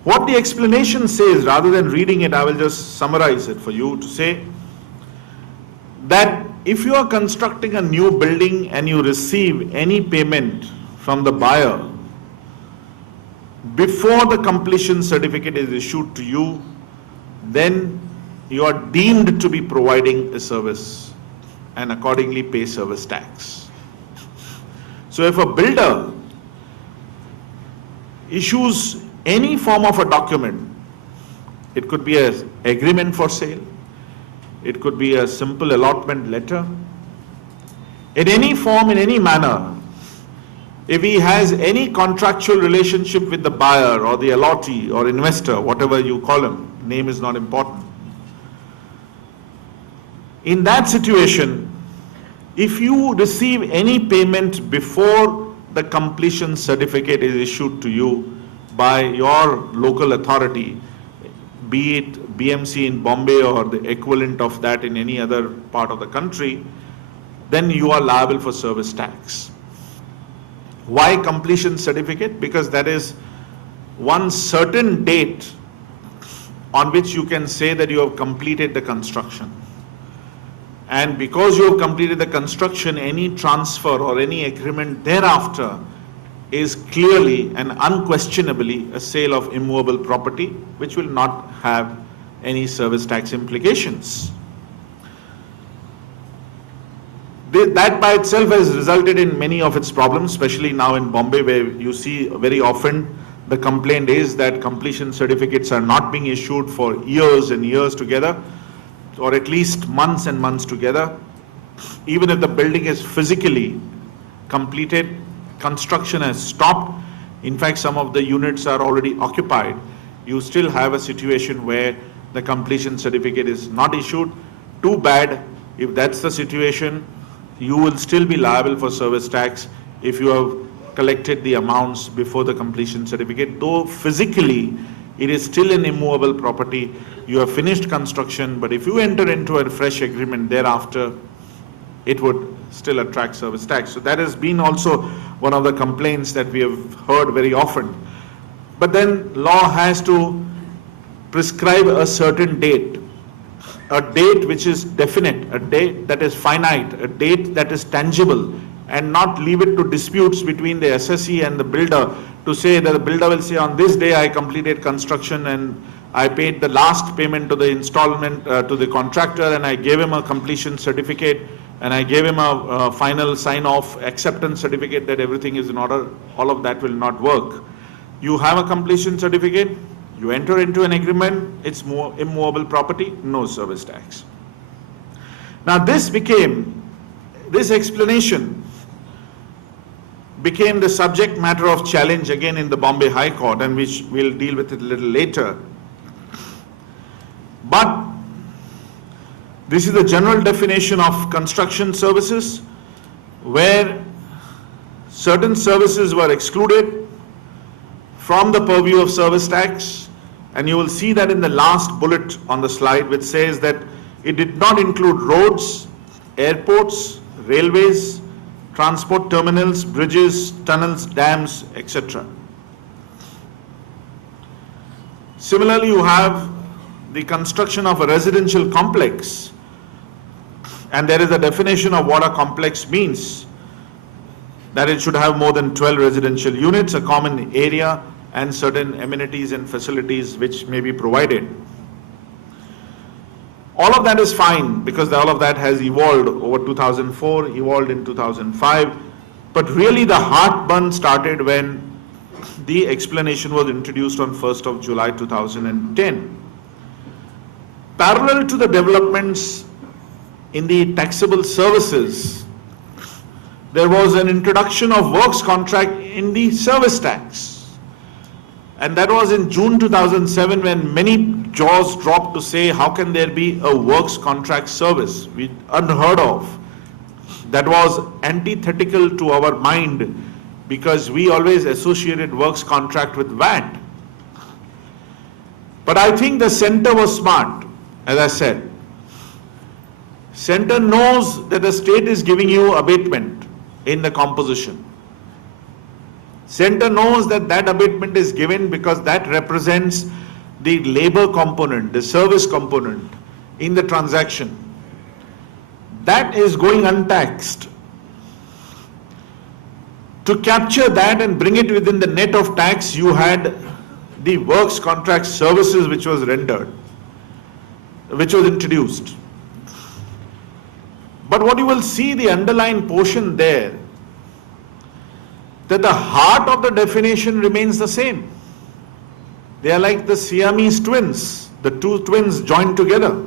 What the explanation says, rather than reading it, I will just summarize it for you to say that if you are constructing a new building and you receive any payment from the buyer before the completion certificate is issued to you, then you are deemed to be providing a service and accordingly pay service tax. So if a builder issues any form of a document, it could be an agreement for sale, it could be a simple allotment letter, in any form, in any manner, if he has any contractual relationship with the buyer or the allottee or investor, whatever you call him, name is not important. In that situation, if you receive any payment before the completion certificate is issued to you by your local authority, be it BMC in Bombay or the equivalent of that in any other part of the country, then you are liable for service tax. Why completion certificate? Because that is one certain date on which you can say that you have completed the construction. And because you have completed the construction, any transfer or any agreement thereafter is clearly and unquestionably a sale of immovable property, which will not have any service tax implications. That by itself has resulted in many of its problems, especially now in Bombay, where you see very often the complaint is that completion certificates are not being issued for years and years together, or at least months and months together. Even if the building is physically completed, construction has stopped, in fact some of the units are already occupied, you still have a situation where the completion certificate is not issued. Too bad. If that's the situation, you will still be liable for service tax if you have collected the amounts before the completion certificate, though physically it is still an immovable property. You have finished construction, but if you enter into a fresh agreement thereafter, it would still attract service tax. So that has been also one of the complaints that we have heard very often. But then law has to prescribe a certain date, a date which is definite, a date that is finite, a date that is tangible, and not leave it to disputes between the assessee and the builder to say that the builder will say, on this day I completed construction and I paid the last payment to the installment to the contractor, and I gave him a completion certificate, and I gave him a final sign-off acceptance certificate that everything is in order. All of that will not work. You have a completion certificate, you enter into an agreement, it's more immovable property, no service tax. Now this explanation became the subject matter of challenge again in the Bombay High Court, and which we'll deal with it a little later. But this is the general definition of construction services, where certain services were excluded from the purview of service tax, and you will see that in the last bullet on the slide, which says that it did not include roads, airports, railways, transport terminals, bridges, tunnels, dams, etc. Similarly, you have the construction of a residential complex, and there is a definition of what a complex means, that it should have more than 12 residential units, a common area, and certain amenities and facilities which may be provided. All of that is fine, because all of that has evolved over 2004, evolved in 2005, but really the heartburn started when the explanation was introduced on 1st of July 2010. Parallel to the developments in the taxable services, there was an introduction of works contract in the service tax. And that was in June 2007, when many jaws dropped to say, how can there be a works contract service? Unheard of. That was antithetical to our mind, because we always associated works contract with VAT. But I think the center was smart, as I said. Center knows that the state is giving you abatement in the composition. Center knows that that abatement is given because that represents the labor component, the service component in the transaction. That is going untaxed. To capture that and bring it within the net of tax, you had the works contract services which was rendered, which was introduced. But what you will see, the underlying portion there, that the heart of the definition remains the same. They are like the Siamese twins, the two twins joined together,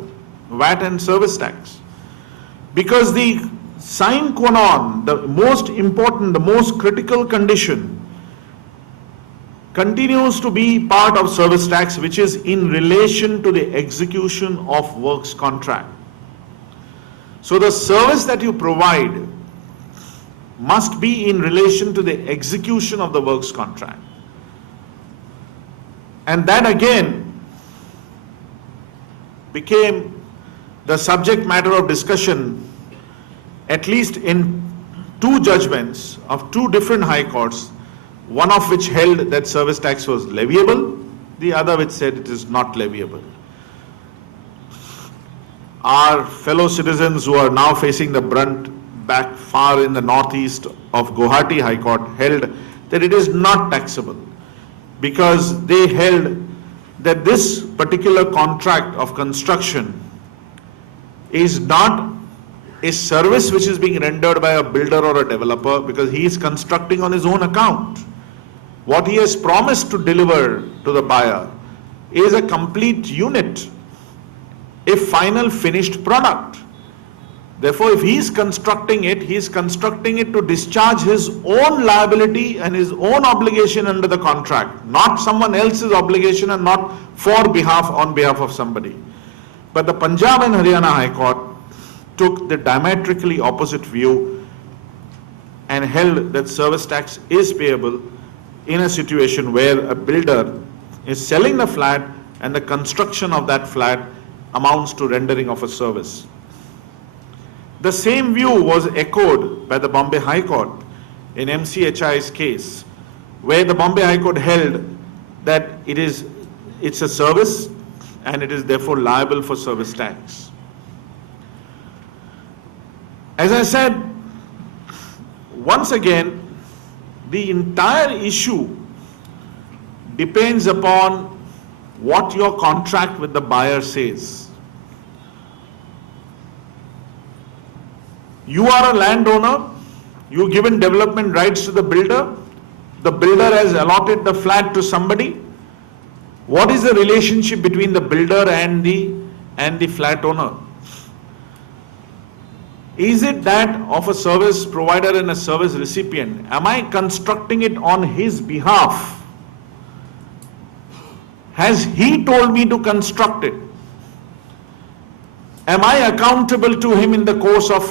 VAT and service tax. Because the sine qua non, the most important, the most critical condition continues to be part of service tax, which is in relation to the execution of works contract. So the service that you provide must be in relation to the execution of the works contract. And that again became the subject matter of discussion, at least in two judgments of two different high courts, one of which held that service tax was leviable, the other which said it is not leviable. Our fellow citizens who are now facing the brunt back far in the northeast of Guwahati High Court held that it is not taxable, because they held that this particular contract of construction is not a service which is being rendered by a builder or a developer, because he is constructing on his own account. What he has promised to deliver to the buyer is a complete unit, a final finished product. Therefore, if he is constructing it to discharge his own liability and his own obligation under the contract, not someone else's obligation and not on behalf of somebody. But the Punjab and Haryana High Court took the diametrically opposite view and held that service tax is payable in a situation where a builder is selling the flat and the construction of that flat amounts to rendering of a service. The same view was echoed by the Bombay High Court in MCHI's case, where the Bombay High Court held that it's a service and it is therefore liable for service tax. As I said, once again, the entire issue depends upon what your contract with the buyer says. You are a landowner, you've given development rights to the builder has allotted the flat to somebody. What is the relationship between the builder and the flat owner? Is it that of a service provider and a service recipient? Am I constructing it on his behalf? Has he told me to construct it? Am I accountable to him in the course of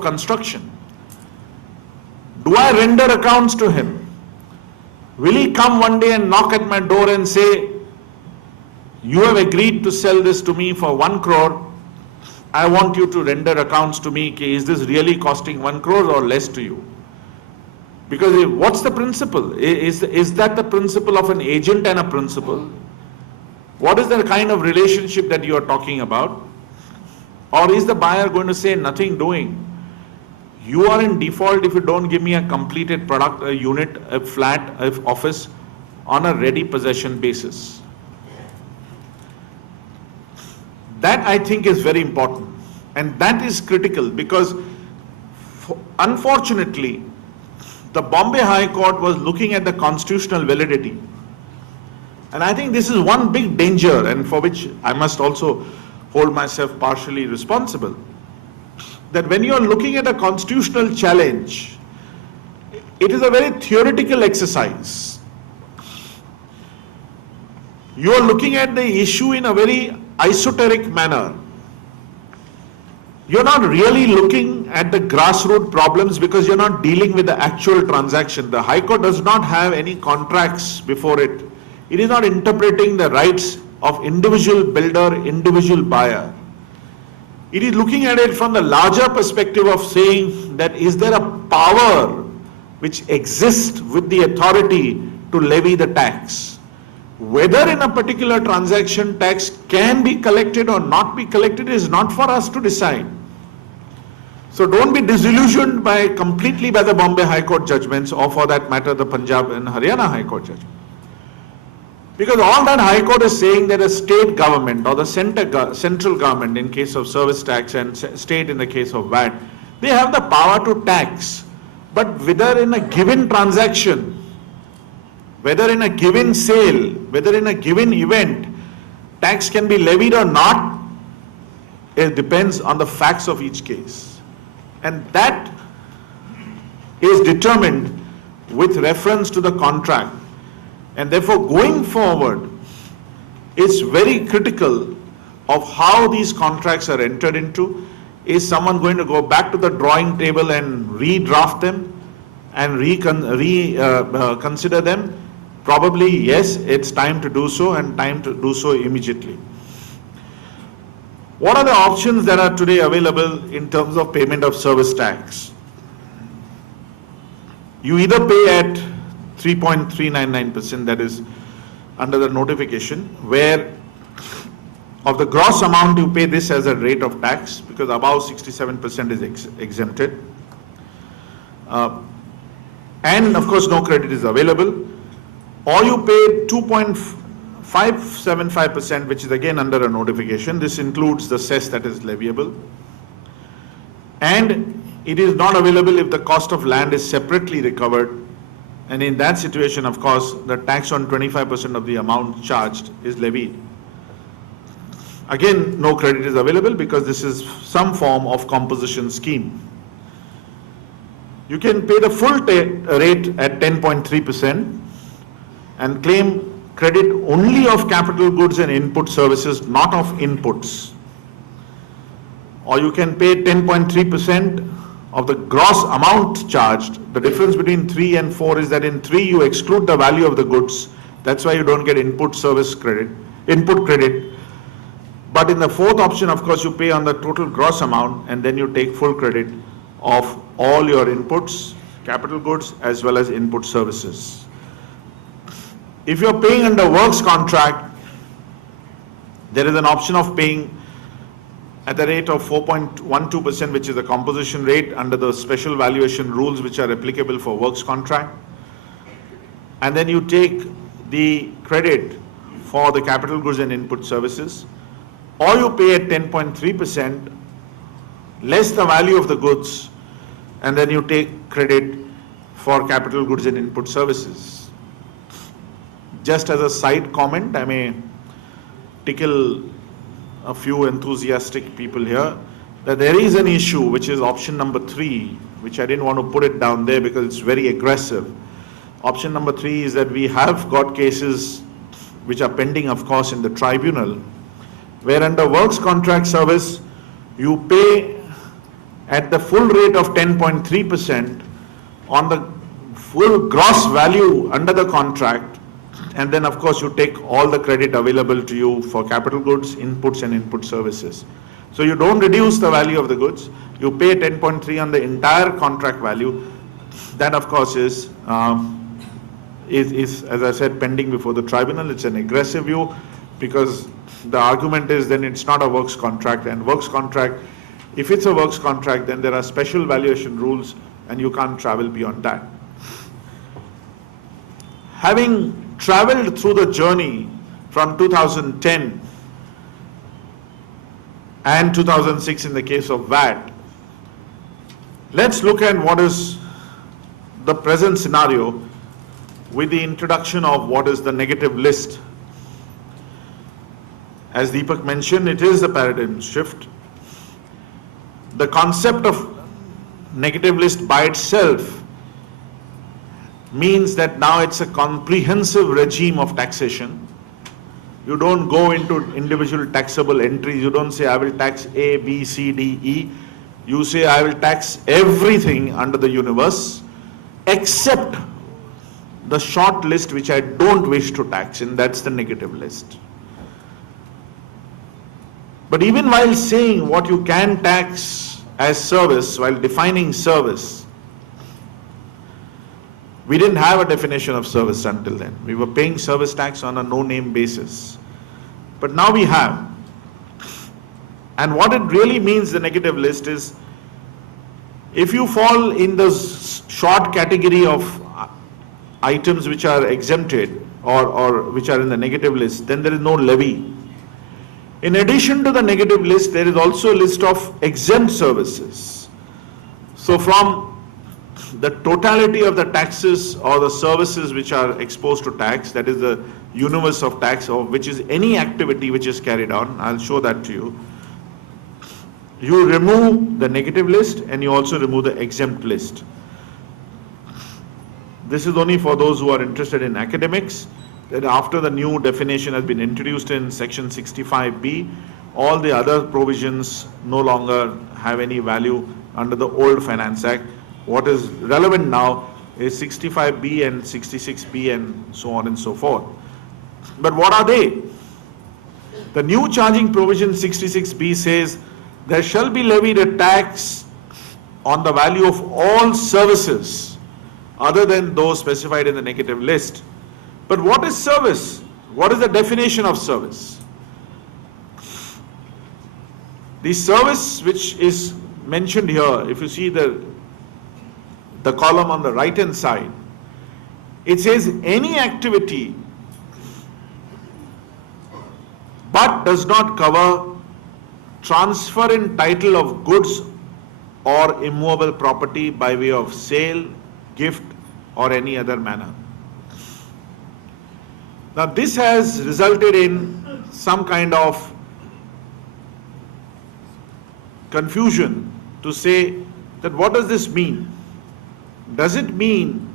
construction? Do I render accounts to him? Will he come one day and knock at my door and say, you have agreed to sell this to me for 1 crore. I want you to render accounts to me. Is this really costing 1 crore or less to you? Because what's the principle? Is that the principle of an agent and a principal? What is the kind of relationship that you are talking about? Or is the buyer going to say nothing doing? You are in default if you don't give me a completed product, a unit, a flat, an office on a ready possession basis. That I think is very important, and that is critical, because unfortunately the Bombay High Court was looking at the constitutional validity, and I think this is one big danger, and for which I must also hold myself partially responsible, that when you are looking at a constitutional challenge, it is a very theoretical exercise. You are looking at the issue in a very esoteric manner. You're not really looking at the grassroots problems, because you're not dealing with the actual transaction. The High Court does not have any contracts before it. It is not interpreting the rights of individual builder, individual buyer. It is looking at it from the larger perspective of saying that is there a power which exists with the authority to levy the tax? Whether in a particular transaction tax can be collected or not be collected is not for us to decide. So don't be disillusioned completely by the Bombay High Court judgments, or for that matter the Punjab and Haryana High Court judgment. Because all that High Court is saying that a state government or the central government in case of service tax and state in the case of VAT, they have the power to tax. But whether in a given transaction, whether in a given sale, whether in a given event, tax can be levied or not, it depends on the facts of each case. And that is determined with reference to the contract. And therefore, going forward, it's very critical of how these contracts are entered into. Is someone going to go back to the drawing table and redraft them and consider them? Probably yes, it's time to do so, and time to do so immediately. What are the options that are today available in terms of payment of service tax? You either pay at 3.399%, that is under the notification, where of the gross amount you pay this as a rate of tax, because above 67% is exempted. And of course no credit is available. Or you pay 2.575%, which is again under a notification. This includes the cess that is leviable. And it is not available if the cost of land is separately recovered. And in that situation, of course, the tax on 25% of the amount charged is levied. Again, no credit is available because this is some form of composition scheme. You can pay the full rate at 10.3% and claim credit only of capital goods and input services, not of inputs. Or you can pay 10.3% of the gross amount charged. The difference between 3 and 4 is that in 3 you exclude the value of the goods. That's why you don't get input credit. But in the fourth option, of course, you pay on the total gross amount, and then you take full credit of all your inputs, capital goods, as well as input services. If you're paying under works contract, there is an option of paying at the rate of 4.12%, which is the composition rate under the special valuation rules which are applicable for works contract. And then you take the credit for the capital goods and input services, or you pay at 10.3% less the value of the goods, and then you take credit for capital goods and input services. Just as a side comment, I may tickle a few enthusiastic people here, that there is an issue which is option number 3, which I didn't want to put it down there because it's very aggressive. Option number 3 is that we have got cases which are pending, of course, in the tribunal, where under works contract service, you pay at the full rate of 10.3% on the full gross value under the contract, and then of course you take all the credit available to you for capital goods, inputs and input services. So you don't reduce the value of the goods, you pay 10.3 on the entire contract value. That of course is as I said, pending before the tribunal. It's an aggressive view because the argument is then it's not a works contract, and works contract, if it's a works contract, then there are special valuation rules and you can't travel beyond that. Having traveled through the journey from 2010 and 2006 in the case of VAT, let's look at what is the present scenario with the introduction of what is the negative list. As Deepak mentioned, it is a paradigm shift. The concept of negative list by itself means that now it's a comprehensive regime of taxation. You don't go into individual taxable entries. You don't say I will tax A, B, C, D, E. You say I will tax everything under the universe except the short list which I don't wish to tax, and that's the negative list. But even while saying what you can tax as service, while defining service, we didn't have a definition of service until then. We were paying service tax on a no-name basis. But now we have. And what it really means, the negative list, is if you fall in the short category of items which are exempted or which are in the negative list, then there is no levy. In addition to the negative list, there is also a list of exempt services. So from the totality of the taxes or the services which are exposed to tax, that is the universe of tax, or which is any activity which is carried on, I'll show that to you. you remove the negative list and you also remove the exempt list. This is only for those who are interested in academics, that after the new definition has been introduced in section 65B, all the other provisions no longer have any value under the old Finance Act. What is relevant now is 65B and 66B and so on and so forth. But what are they? The new charging provision 66B says there shall be levied a tax on the value of all services other than those specified in the negative list. But what is service? What is the definition of service? The service which is mentioned here, if you see the column on the right hand side, it says any activity but does not cover transfer in title of goods or immovable property by way of sale, gift or any other manner. Now this has resulted in some kind of confusion to say that what does this mean? Does it mean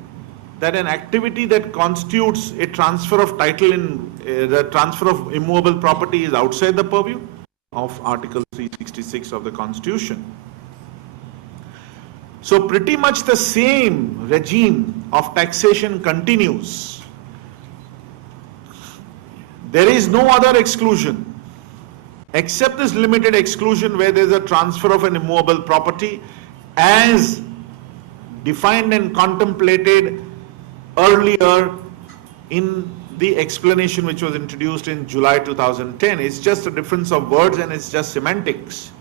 that an activity that constitutes a transfer of title in the transfer of immovable property is outside the purview of Article 366 of the Constitution? So pretty much the same regime of taxation continues. There is no other exclusion except this limited exclusion where there is a transfer of an immovable property as defined and contemplated earlier in the explanation which was introduced in July 2010. It's just a difference of words and it's just semantics.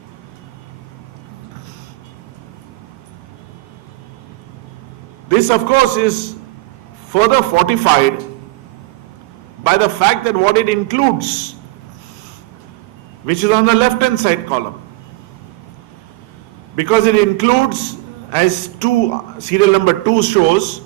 This of course is further fortified by the fact that what it includes, which is on the left hand side column, because it includes, as serial number 2 shows,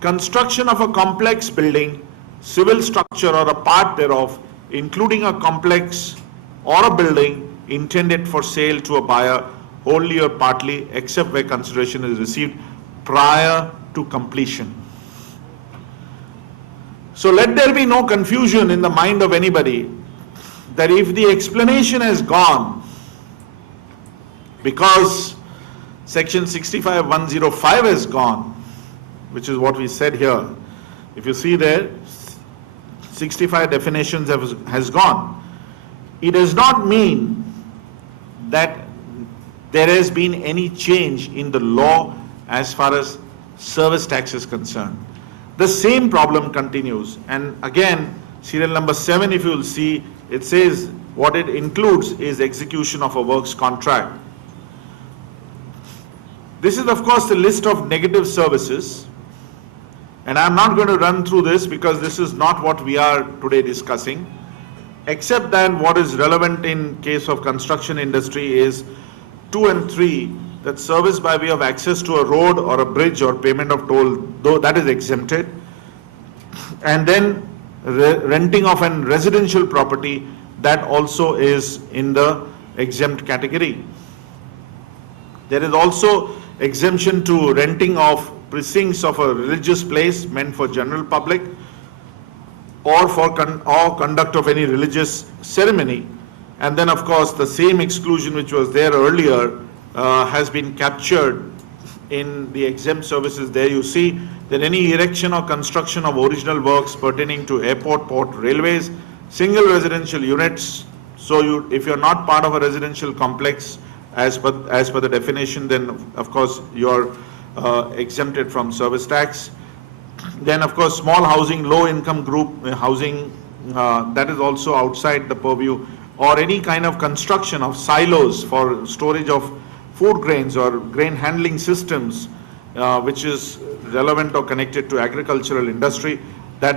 construction of a complex building, civil structure or a part thereof, including a complex or a building intended for sale to a buyer wholly or partly, except where consideration is received prior to completion. So let there be no confusion in the mind of anybody that if the explanation has gone because section 65.105 has gone, which is what we said here. If you see there, 65 definitions has gone. It does not mean that there has been any change in the law as far as service tax is concerned. The same problem continues. And again, serial number 7, if you will see, it says what it includes is execution of a works contract. This is of course the list of negative services, and I'm not going to run through this because this is not what we are today discussing, except that what is relevant in case of construction industry is 2 and 3, that service by way of access to a road or a bridge or payment of toll, though that is exempted, and then renting of an residential property, that also is in the exempt category. There is also exemption to renting of precincts of a religious place meant for general public or for conduct of any religious ceremony. And then of course the same exclusion which was there earlier has been captured in the exempt services. There you see that any erection or construction of original works pertaining to airport, port, railways, single residential units. So if you're not part of a residential complex as per the definition, then of course you're exempted from service tax. Then of course small housing, low income group housing, that is also outside the purview, or any kind of construction of silos for storage of food grains or grain handling systems, which is relevant or connected to agricultural industry, that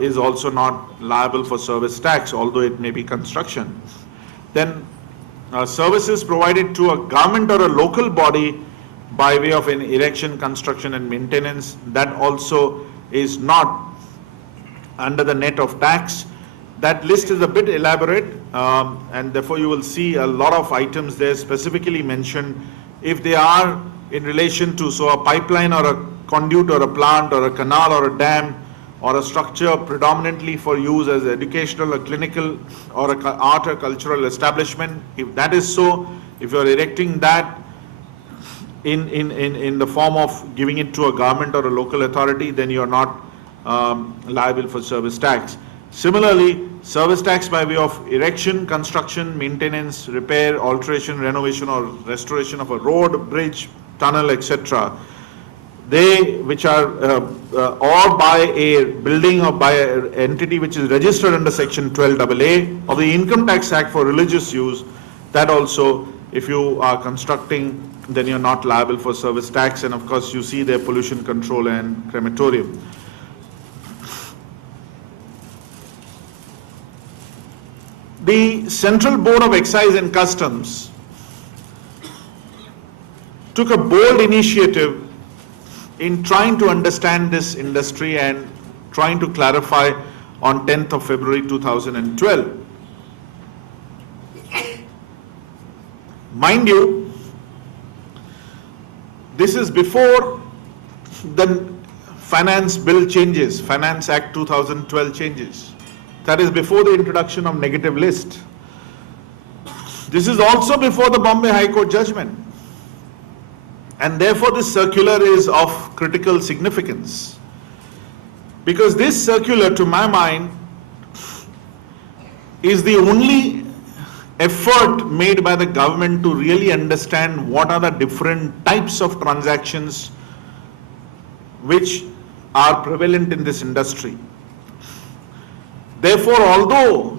is also not liable for service tax, although it may be construction. Then services provided to a government or a local body by way of an erection, construction and maintenance, that also is not under the net of tax. that list is a bit elaborate, and therefore you will see a lot of items there specifically mentioned if they are in relation to, so a pipeline or a conduit or a plant or a canal or a dam or a structure predominantly for use as educational or clinical or a art or cultural establishment. If that is so, if you are erecting that in the form of giving it to a government or a local authority, then you are not liable for service tax. Similarly, service tax by way of erection, construction, maintenance, repair, alteration, renovation or restoration of a road, bridge, tunnel, etc. They which are or by a building or by an entity which is registered under section 12AA of the Income Tax Act for religious use, that also if you are constructing, then you're not liable for service tax. And of course you see their pollution control and crematorium. The Central Board of Excise and Customs took a bold initiative in trying to understand this industry and trying to clarify on 10th of February 2012. Mind you, this is before the Finance Bill changes, Finance Act 2012 changes. That is before the introduction of negative list. This is also before the Bombay High Court judgment. And therefore this circular is of critical significance. Because this circular, to my mind, is the only effort made by the government to really understand what are the different types of transactions which are prevalent in this industry. Therefore, although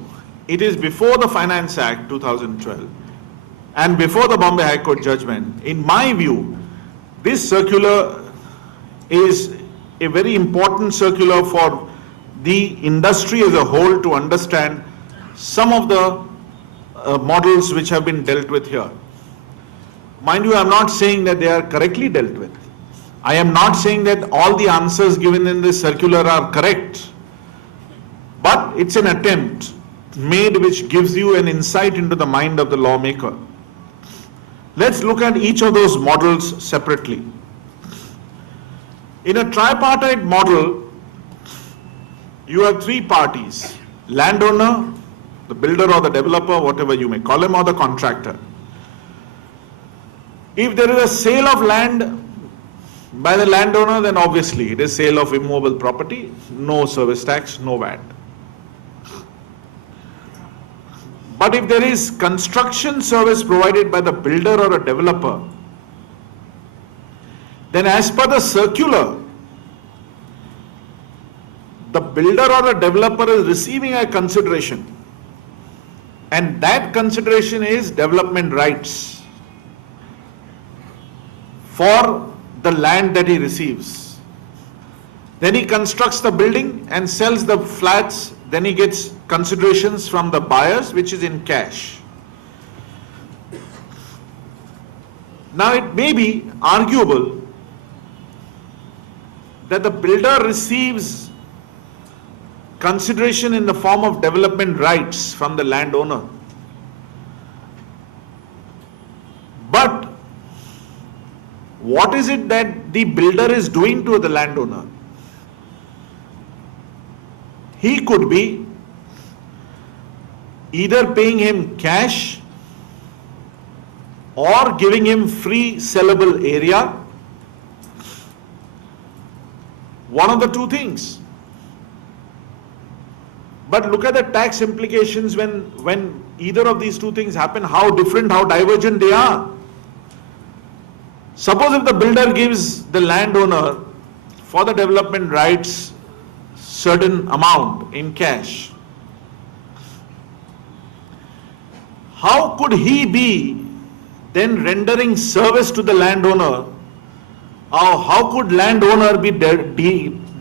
it is before the Finance Act 2012 and before the Bombay High Court judgment, in my view, this circular is a very important circular for the industry as a whole to understand some of the models which have been dealt with here. Mind you, I am not saying that they are correctly dealt with. I am not saying that all the answers given in this circular are correct. But it's an attempt made which gives you an insight into the mind of the lawmaker. Let's look at each of those models separately. In a tripartite model, you have three parties: landowner, the builder or the developer, whatever you may call him, or the contractor. If there is a sale of land by the landowner, then obviously it is sale of immovable property, no service tax, no VAT. But if there is construction service provided by the builder or a developer, then as per the circular, the builder or the developer is receiving a consideration, and that consideration is development rights for the land that he receives. Then he constructs the building and sells the flats. Then he gets considerations from the buyers, which is in cash. Now it may be arguable that the builder receives consideration in the form of development rights from the landowner. But what is it that the builder is doing to the landowner? He could be either paying him cash or giving him free sellable area. One of the two things. But look at the tax implications when either of these two things happen, how different, how divergent they are. Suppose if the builder gives the landowner for the development rights certain amount in cash, how could he be then rendering service to the landowner, or how could landowner be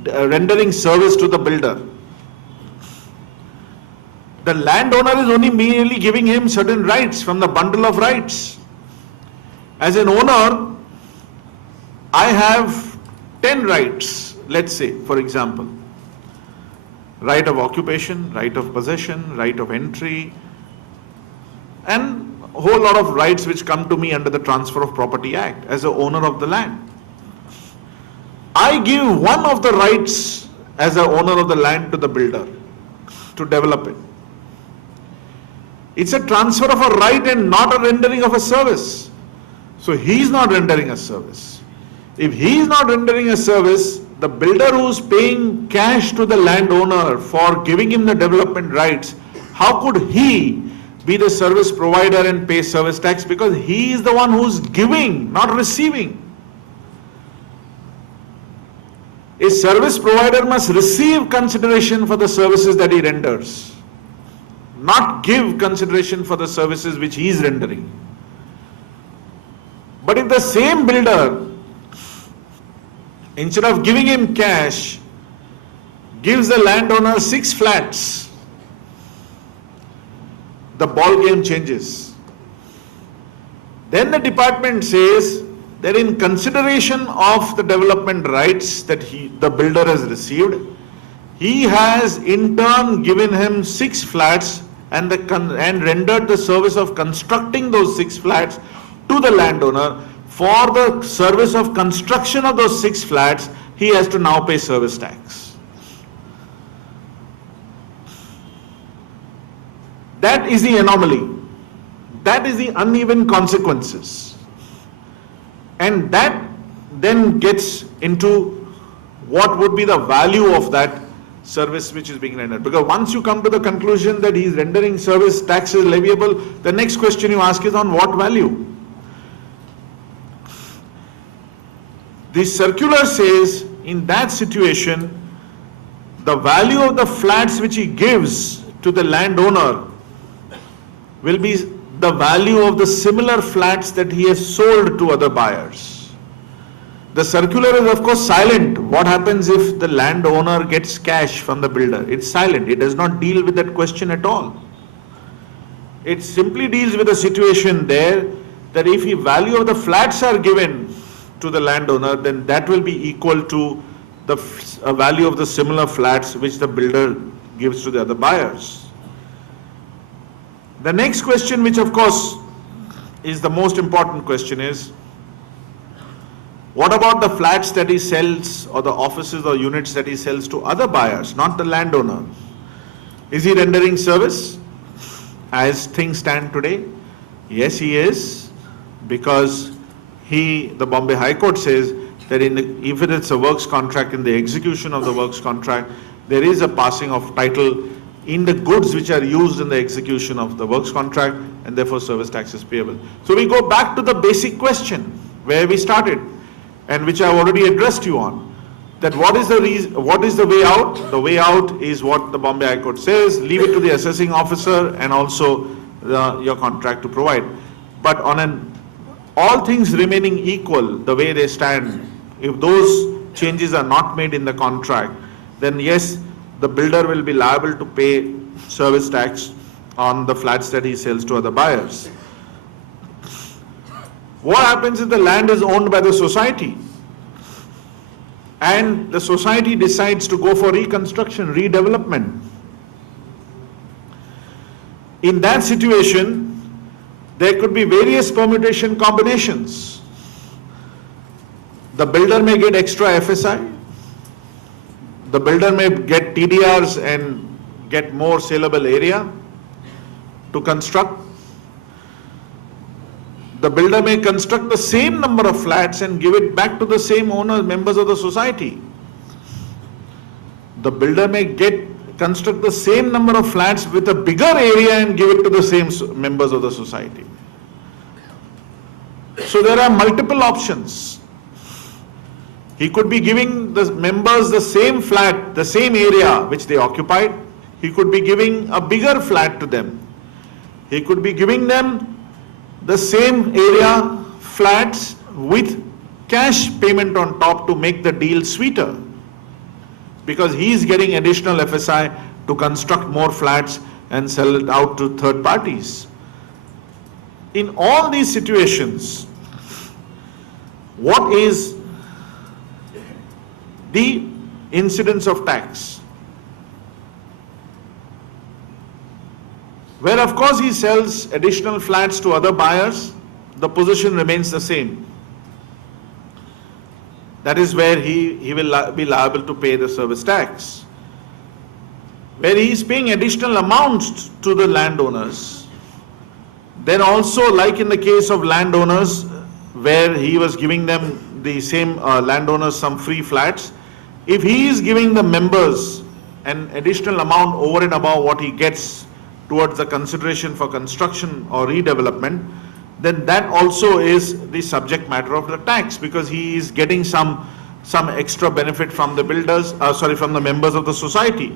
rendering service to the builder? The landowner is only merely giving him certain rights from the bundle of rights. As an owner, I have 10 rights, let's say, for example. right of occupation, right of possession, right of entry, and a whole lot of rights which come to me under the Transfer of Property Act as a owner of the land. I give one of the rights as a owner of the land to the builder to develop it. It's a transfer of a right and not a rendering of a service. So he is not rendering a service. If he is not rendering a service, the builder who's paying cash to the landowner for giving him the development rights, how could he be the service provider and pay service tax? Because he is the one who's giving, not receiving. A service provider must receive consideration for the services that he renders, not give consideration for the services which he is rendering. But if the same builder, instead of giving him cash, gives the landowner 6 flats, the ball game changes. Then the department says that in consideration of the development rights that the builder has received, he has in turn given him 6 flats and rendered the service of constructing those 6 flats to the landowner. For the service of construction of those 6 flats, he has to now pay service tax. That is the anomaly. That is the uneven consequences. And that then gets into what would be the value of that service which is being rendered. Because once you come to the conclusion that he is rendering service, tax is leviable, the next question you ask is on what value? The circular says in that situation, the value of the flats which he gives to the landowner will be the value of the similar flats that he has sold to other buyers. The circular is of course silent. What happens if the landowner gets cash from the builder? It's silent. It does not deal with that question at all. It simply deals with a situation there that if the value of the flats are given to the landowner, then that will be equal to the value of the similar flats which the builder gives to the other buyers. The next question, which of course is the most important question, is what about the flats that he sells or the offices or units that he sells to other buyers, not the landowner? Is he rendering service as things stand today? Yes, he is, because the Bombay High Court says that if it's a works contract, in the execution of the works contract, there is a passing of title in the goods which are used in the execution of the works contract, and therefore service tax is payable. So we go back to the basic question where we started and which I've already addressed you on, that what is the way out? The way out is what the Bombay High Court says: leave it to the assessing officer and also your contract to provide. But on all things remaining equal, the way they stand, if those changes are not made in the contract, then yes, the builder will be liable to pay service tax on the flats that he sells to other buyers. What happens if the land is owned by the society and the society decides to go for reconstruction, redevelopment? In that situation, there could be various permutation combinations. The builder may get extra FSI. The builder may get TDRs and get more saleable area to construct. The builder may construct the same number of flats and give it back to the same owners, members of the society. The builder may construct the same number of flats with a bigger area and give it to the same members of the society. So there are multiple options. He could be giving the members the same flat, the same area which they occupied. He could be giving a bigger flat to them. He could be giving them the same area flats with cash payment on top to make the deal sweeter, because he is getting additional FSI to construct more flats and sell it out to third parties. In all these situations, what is the incidence of tax? Where of course he sells additional flats to other buyers, the position remains the same. That is where he will be liable to pay the service tax. Where he is paying additional amounts to the landowners, then also, like in the case of landowners where he was giving them, the same landowners, some free flats, if he is giving the members an additional amount over and above what he gets towards the consideration for construction or redevelopment, then that also is the subject matter of the tax, because he is getting some extra benefit from the builders, from the members of the society.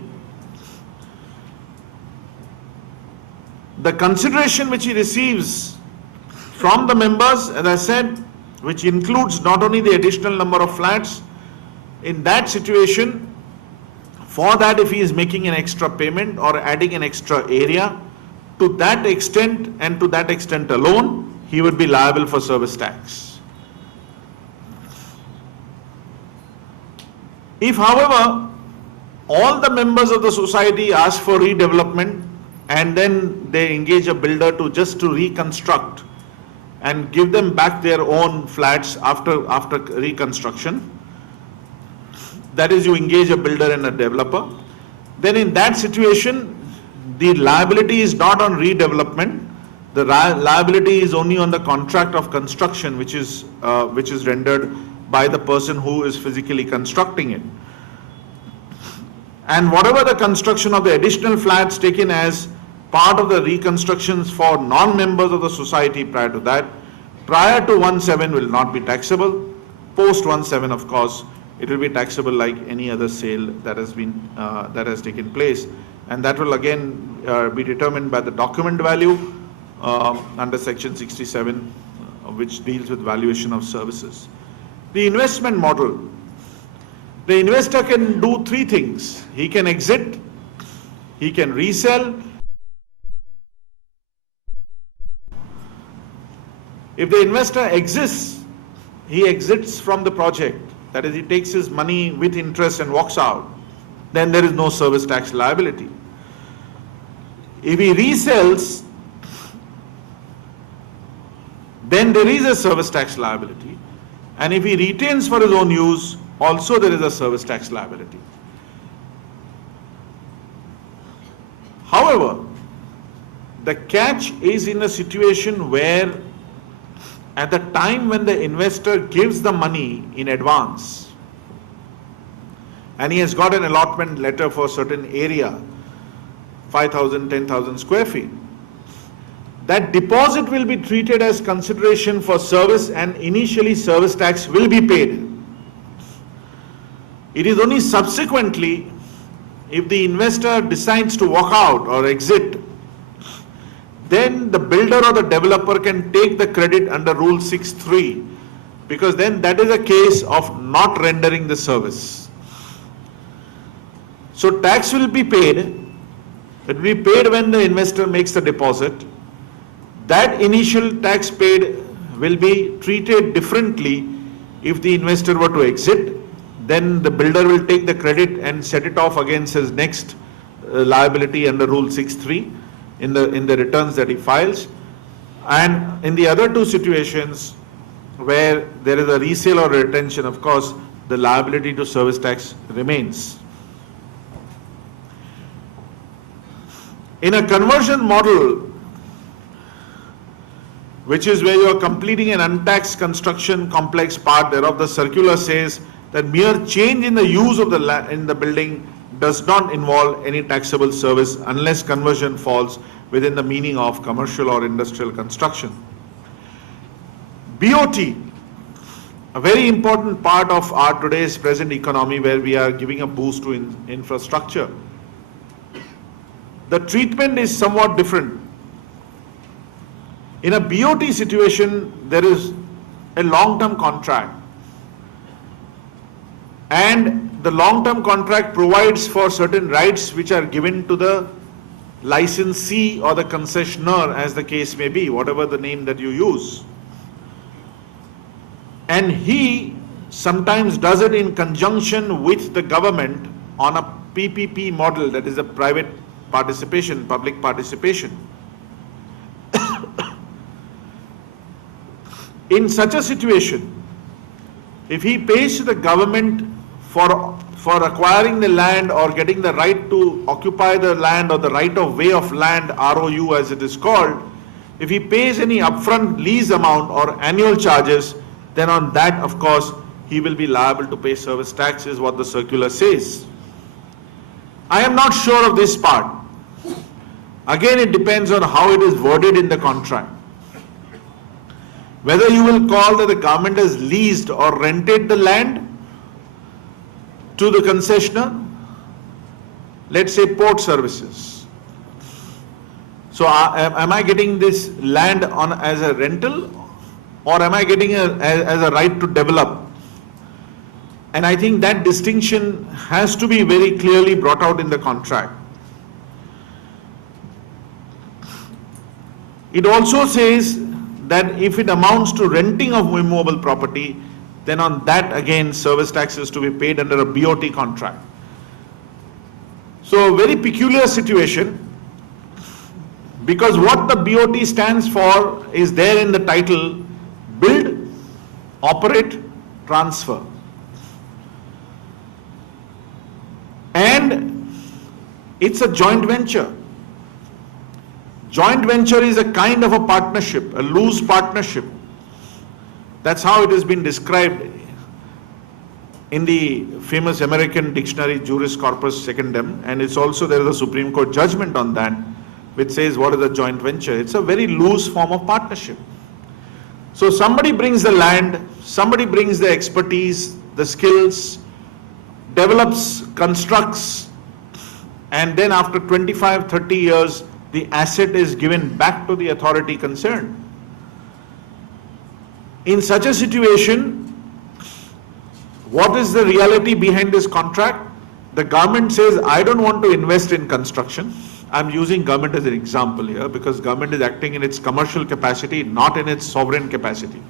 The consideration which he receives from the members, as I said, which includes not only the additional number of flats, in that situation, for that if he is making an extra payment or adding an extra area, to that extent and to that extent alone, he would be liable for service tax. If, however, all the members of the society ask for redevelopment and then they engage a builder to reconstruct and give them back their own flats after reconstruction, that is, you engage a builder and a developer, then in that situation, the liability is not on redevelopment. The liability is only on the contract of construction, which is rendered by the person who is physically constructing it. And whatever the construction of the additional flats taken as part of the reconstructions for non-members of the society prior to that, prior to 1/7 will not be taxable. Post 1/7, of course, it will be taxable like any other sale that has taken place, and that will again be determined by the document value under section 67, which deals with valuation of services. The investment model. The investor can do three things. He can exit, he can resell. If the investor exists, he exits from the project. That is, he takes his money with interest and walks out. Then there is no service tax liability. If he resells, then there is a service tax liability. And if he retains for his own use, also there is a service tax liability. However, the catch is in a situation where at the time when the investor gives the money in advance and he has got an allotment letter for a certain area, 5,000, 10,000 square feet, that deposit will be treated as consideration for service and initially service tax will be paid. It is only subsequently, if the investor decides to walk out or exit, then the builder or the developer can take the credit under Rule 6.3, because then that is a case of not rendering the service. So tax will be paid. It will be paid when the investor makes the deposit. That initial tax paid will be treated differently if the investor were to exit. Then the builder will take the credit and set it off against his next liability under Rule 6.3 in the returns that he files. And in the other two situations where there is a resale or retention, of course, the liability to service tax remains. In a conversion model, which is where you are completing an untaxed construction complex part thereof, the circular says that mere change in the use of the building does not involve any taxable service unless conversion falls within the meaning of commercial or industrial construction. BOT, a very important part of our today's present economy where we are giving a boost to infrastructure. The treatment is somewhat different. In a BOT situation, there is a long-term contract, and the long-term contract provides for certain rights which are given to the licensee or the concessionaire, as the case may be, whatever the name that you use. And he sometimes does it in conjunction with the government on a PPP model, that is a private participation, public participation. In such a situation, if he pays to the government for acquiring the land or getting the right to occupy the land or the right of way of land, ROU as it is called, if he pays any upfront lease amount or annual charges, then on that, of course, he will be liable to pay service tax, is what the circular says. I am not sure of this part. Again, it depends on how it is worded in the contract. Whether you will call that the government has leased or rented the land to the concessioner, let's say port services. So am I getting this land on as a rental, or am I getting as a right to develop? And I think that distinction has to be very clearly brought out in the contract. It also says that if it amounts to renting of immovable property, then on that again service tax is to be paid under a BOT contract. So a very peculiar situation, because what the BOT stands for is there in the title: build, operate, transfer. And it's a joint venture. Joint venture is a kind of a partnership, a loose partnership. That's how it has been described in the famous American dictionary Juris Corpus Secundum, and it's also there is a Supreme Court judgment on that, which says what is a joint venture. It's a very loose form of partnership. So somebody brings the land, somebody brings the expertise, the skills, develops, constructs, and then after 25, 30 years, the asset is given back to the authority concerned. In such a situation, what is the reality behind this contract? The government says, I don't want to invest in construction. I'm using government as an example here because government is acting in its commercial capacity, not in its sovereign capacity.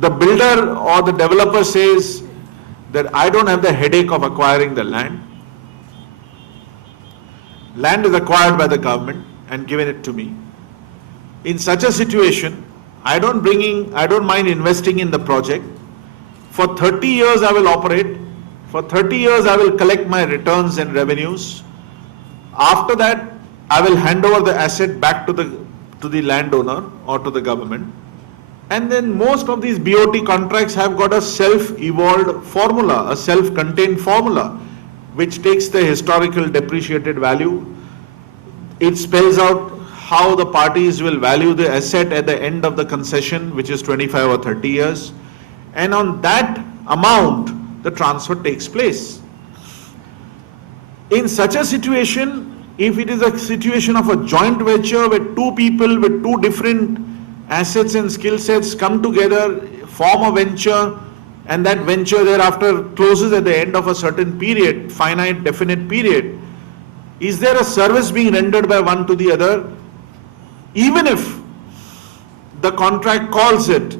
The builder or the developer says that I don't have the headache of acquiring the land. Land is acquired by the government and given it to me. In such a situation, I don't mind investing in the project. For 30 years I will operate. For 30 years I will collect my returns and revenues. After that, I will hand over the asset back to the landowner or to the government. And then most of these BOT contracts have got a self-evolved formula, a self-contained formula, which takes the historical depreciated value. It spells out how the parties will value the asset at the end of the concession, which is 25 or 30 years. And on that amount, the transfer takes place. In such a situation, if it is a situation of a joint venture where two people with two different assets and skill sets come together, form a venture, and that venture thereafter closes at the end of a certain period, finite, definite period, is there a service being rendered by one to the other, even if the contract calls it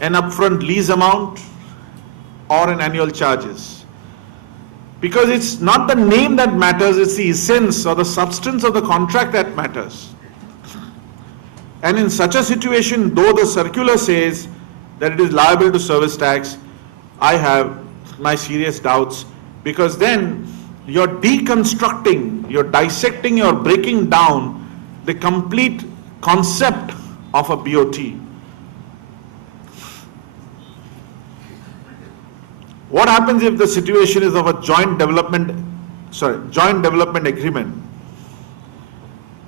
an upfront lease amount or an annual charges? Because it's not the name that matters, it's the essence or the substance of the contract that matters. And in such a situation, though the circular says that it is liable to service tax, I have my serious doubts, because then you're deconstructing, you're dissecting, you're breaking down the complete concept of a BOT. What happens if the situation is of a joint development agreement?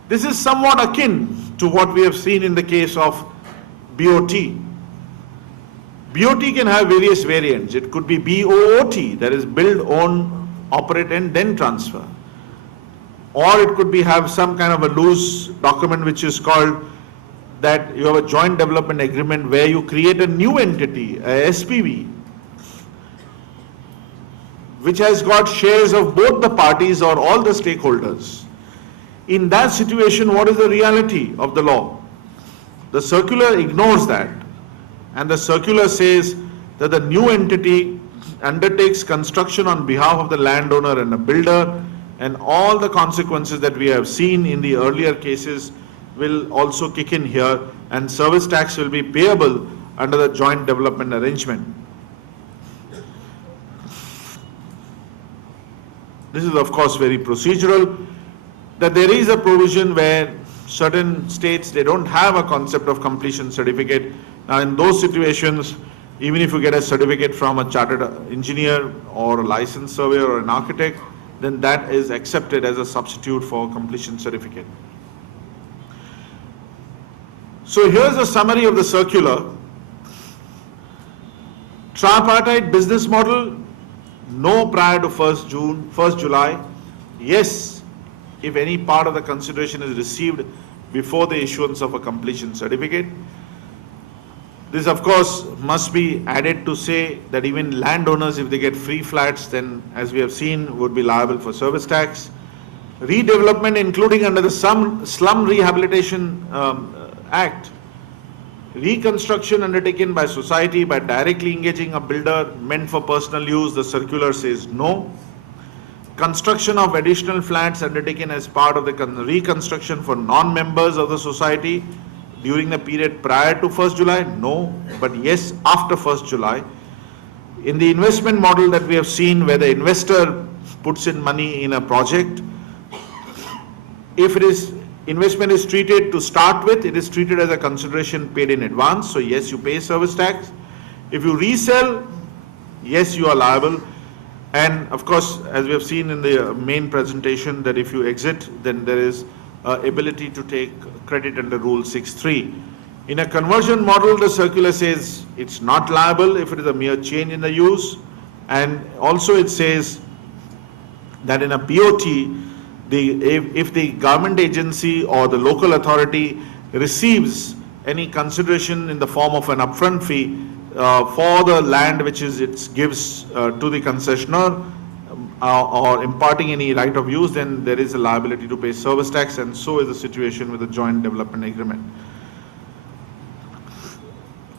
This is somewhat akin to what we have seen in the case of BOT. BOT can have various variants. It could be BOOT, that is build, own, operate and then transfer. Or it could have some kind of a loose document which is called that you have a joint development agreement where you create a new entity, a SPV, which has got shares of both the parties or all the stakeholders. In that situation, what is the reality of the law? The circular ignores that, and the circular says that the new entity undertakes construction on behalf of the landowner and the builder, and all the consequences that we have seen in the earlier cases will also kick in here, and service tax will be payable under the joint development arrangement. This is of course very procedural, that there is a provision where certain states, they don't have a concept of completion certificate. Now in those situations, even if you get a certificate from a chartered engineer or a licensed surveyor or an architect, then that is accepted as a substitute for completion certificate. So here's a summary of the circular. Tripartite business model, no prior to 1st July. Yes, if any part of the consideration is received before the issuance of a completion certificate. This of course must be added to say that even landowners, if they get free flats, then as we have seen, would be liable for service tax. Redevelopment, including under the Slum Rehabilitation Act, reconstruction undertaken by society by directly engaging a builder meant for personal use, the circular says no. Construction of additional flats undertaken as part of the reconstruction for non-members of the society during the period prior to 1st July, no, but yes, after 1st July. In the investment model that we have seen, where the investor puts in money in a project, if investment is treated to start with, it is treated as a consideration paid in advance, so yes, you pay service tax. If you resell, yes, you are liable. And of course, as we have seen in the main presentation, that if you exit, then there is ability to take credit under Rule 6.3. In a conversion model, the circular says it's not liable if it is a mere change in the use, and also it says that in a BOT, if the government agency or the local authority receives any consideration in the form of an upfront fee for the land which it gives to the concessionaire, or imparting any right of use, then there is a liability to pay service tax, and so is the situation with the joint development agreement.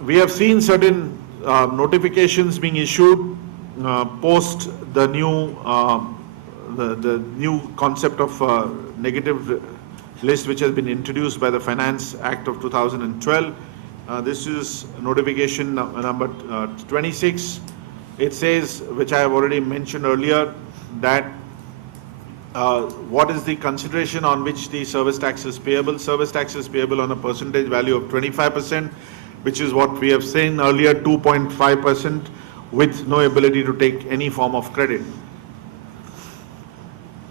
We have seen certain notifications being issued post the new concept of negative list which has been introduced by the Finance Act of 2012. This is notification number 26. It says, which I have already mentioned earlier, that what is the consideration on which the service tax is payable. Service tax is payable on a percentage value of 25%, which is what we have seen earlier, 2.5%, with no ability to take any form of credit.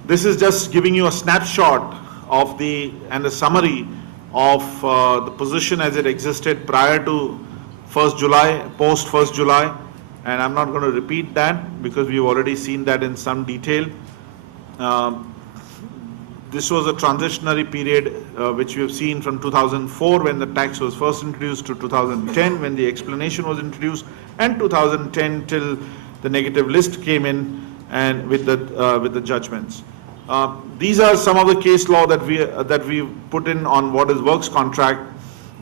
This is just giving you a snapshot of and a summary of the position as it existed prior to 1st July, post 1st July, and I'm not going to repeat that because we've already seen that in some detail. This was a transitionary period which we have seen from 2004 when the tax was first introduced to 2010 when the explanation was introduced, and 2010 till the negative list came in and with the judgments. These are some of the case law that we put in on what is works contract,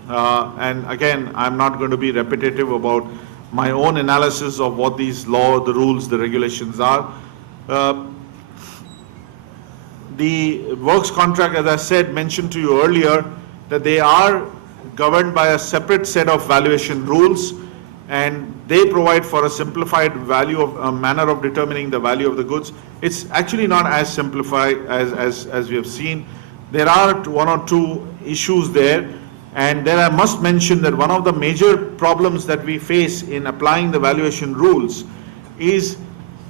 and again, I'm not going to be repetitive about my own analysis of what these law, the rules, the regulations are. The works contract, as I said, mentioned to you earlier, that they are governed by a separate set of valuation rules, and they provide for a simplified value of manner of determining the value of the goods. It's actually not as simplified as we have seen. There are one or two issues there, and there I must mention that one of the major problems that we face in applying the valuation rules is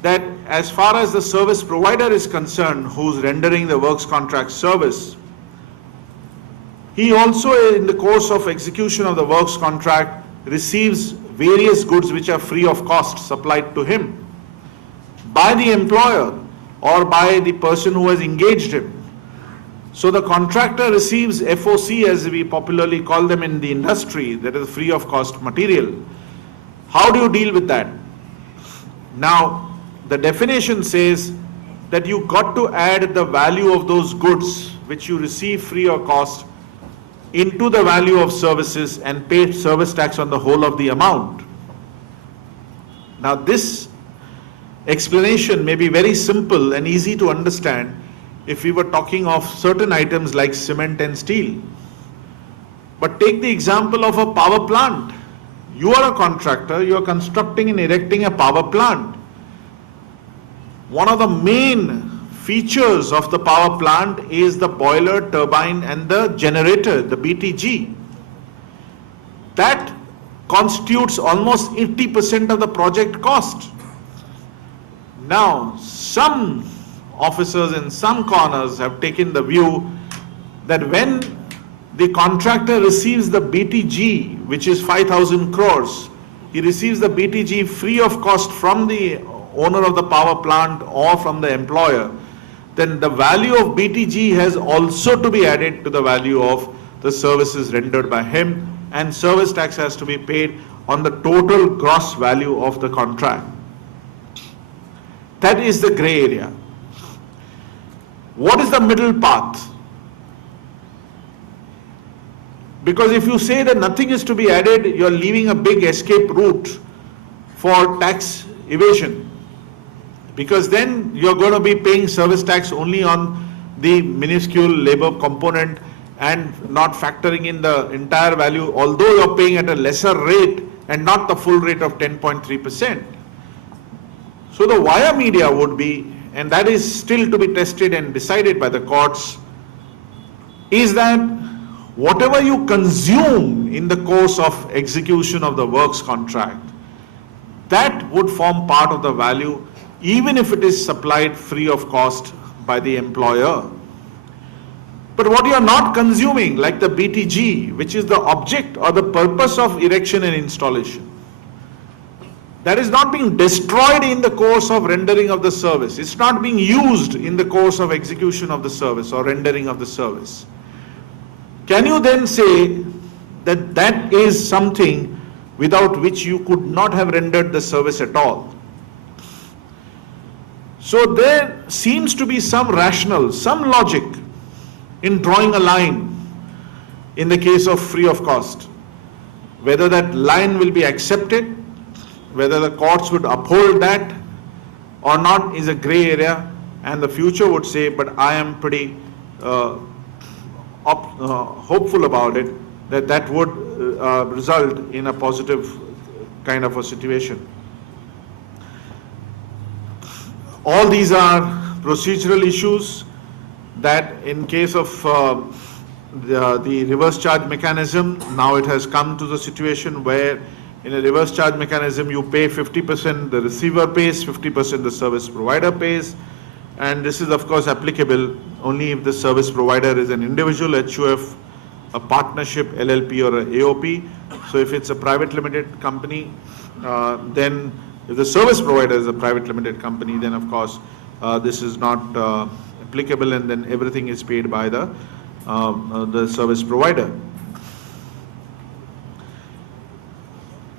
that as far as the service provider is concerned, who's rendering the works contract service, he also in the course of execution of the works contract receives various goods which are free of cost supplied to him by the employer or by the person who has engaged him. So the contractor receives FOC, as we popularly call them in the industry, that is free of cost material. How do you deal with that? Now, the definition says that you got to add the value of those goods which you receive free of cost into the value of services and pay service tax on the whole of the amount. Now this explanation may be very simple and easy to understand if we were talking of certain items like cement and steel. But take the example of a power plant. You are a contractor, you are constructing and erecting a power plant. One of the main features of the power plant is the boiler, turbine and the generator, the BTG. That constitutes almost 80% of the project cost. Now, some officers in some corners have taken the view that when the contractor receives the BTG, which is 5,000 crores, he receives the BTG free of cost from the owner of the power plant or from the employer, then the value of BTG has also to be added to the value of the services rendered by him, and service tax has to be paid on the total gross value of the contract. That is the gray area. What is the middle path? Because if you say that nothing is to be added, you are leaving a big escape route for tax evasion. Because then you are going to be paying service tax only on the minuscule labor component and not factoring in the entire value, although you are paying at a lesser rate and not the full rate of 10.3%. So the via media would be, and that is still to be tested and decided by the courts, is that whatever you consume in the course of execution of the works contract, that would form part of the value, even if it is supplied free of cost by the employer. But what you are not consuming, like the BTG, which is the object or the purpose of erection and installation, that is not being destroyed in the course of rendering of the service. It's not being used in the course of execution of the service or rendering of the service. Can you then say that that is something without which you could not have rendered the service at all? So there seems to be some rationale, some logic in drawing a line in the case of free of cost. Whether that line will be accepted, whether the courts would uphold that or not is a gray area, and the future would say, but I am pretty hopeful about it, that that would result in a positive kind of a situation. All these are procedural issues that in case of the reverse charge mechanism, now it has come to the situation where in a reverse charge mechanism you pay 50%, the receiver pays, 50% the service provider pays, and this is of course applicable only if the service provider is an individual HUF, a partnership, LLP or a AOP. So if it's a private limited company, then if the service provider is a private limited company, then of course this is not applicable, and then everything is paid by the service provider.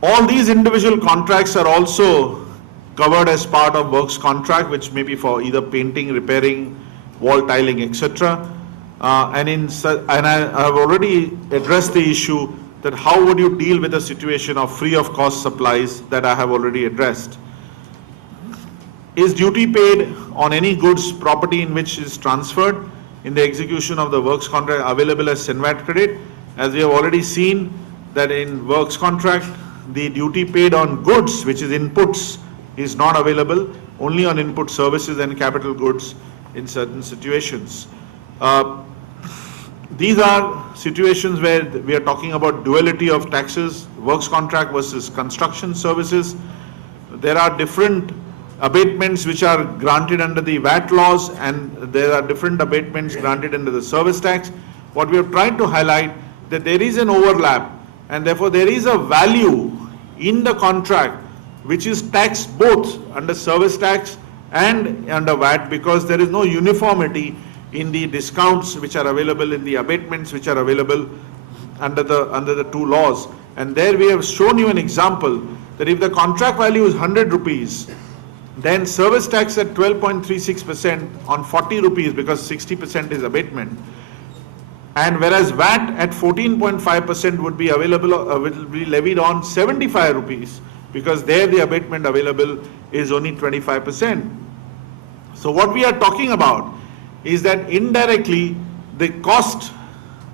All these individual contracts are also covered as part of works contract, which may be for either painting, repairing, wall tiling, etc. And I have already addressed the issue that how would you deal with a situation of free of cost supplies that I have already addressed. Is duty paid on any goods, property in which is transferred in the execution of the works contract available as SENVAT credit? As we have already seen that in works contract, the duty paid on goods, which is inputs, is not available, only on input services and capital goods in certain situations. These are situations where we are talking about duality of taxes, works contract versus construction services. There are different abatements which are granted under the VAT laws, and there are different abatements granted under the service tax. What we have tried to highlight that there is an overlap, and therefore there is a value in the contract which is taxed both under service tax and under VAT, because there is no uniformity in the discounts which are available, in the abatements which are available under the two laws. And there we have shown you an example that if the contract value is 100 rupees, then service tax at 12.36% on 40 rupees, because 60% is abatement, and whereas VAT at 14.5% would be available, will be levied on 75 rupees, because there the abatement available is only 25%. So what we are talking about is that indirectly the cost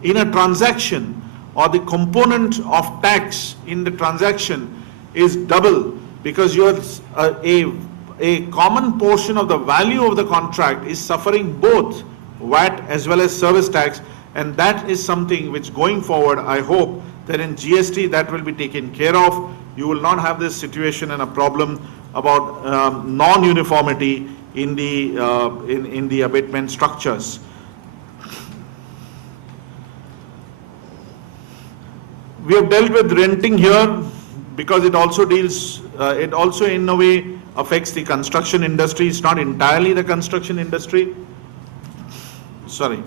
in a transaction or the component of tax in the transaction is double, because a common portion of the value of the contract is suffering both VAT as well as service tax, and that is something which going forward I hope that in GST that will be taken care of. You will not have this situation and a problem about non-uniformity in the abatement structures. We have dealt with renting here because it also deals, it also in a way affects the construction industry. It's not entirely the construction industry. Sorry.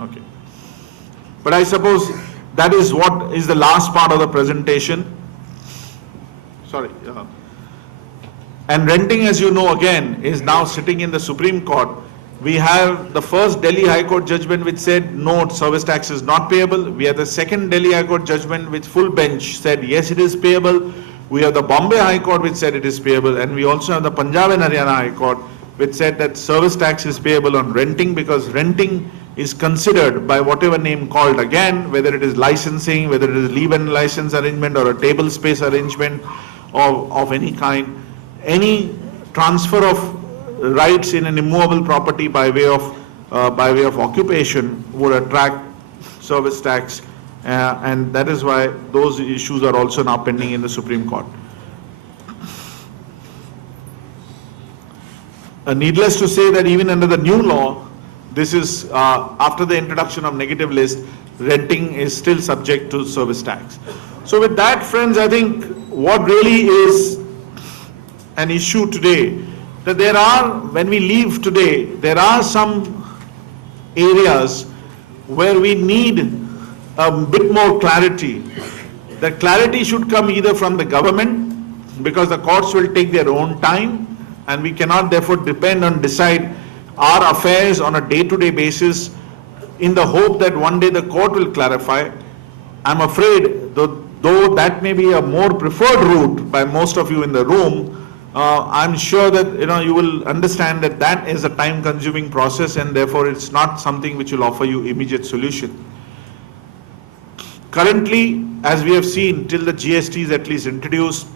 Okay. But I suppose that is what is the last part of the presentation. Sorry. And renting, as you know, again, is now sitting in the Supreme Court. We have the first Delhi High Court judgment which said no, service tax is not payable. We have the second Delhi High Court judgment which full bench said yes, it is payable. We have the Bombay High Court which said it is payable, and we also have the Punjab and Haryana High Court which said that service tax is payable on renting, because renting is considered by whatever name called, again, whether it is licensing, whether it is leave and license arrangement or a table space arrangement of any kind, any transfer of rights in an immovable property by way of occupation would attract service tax, and that is why those issues are also now pending in the Supreme Court. Needless to say that even under the new law, this is after the introduction of negative list, renting is still subject to service tax. So with that, friends, I think what really is an issue today, that there are, when we leave today, there are some areas where we need a bit more clarity. The clarity should come either from the government, because the courts will take their own time, and we cannot therefore depend on decide our affairs on a day-to-day basis in the hope that one day the court will clarify. I'm afraid, though that may be a more preferred route by most of you in the room, I'm sure that you will understand that that is a time-consuming process, and therefore it's not something which will offer you immediate solution. Currently, as we have seen till the GST is at least introduced,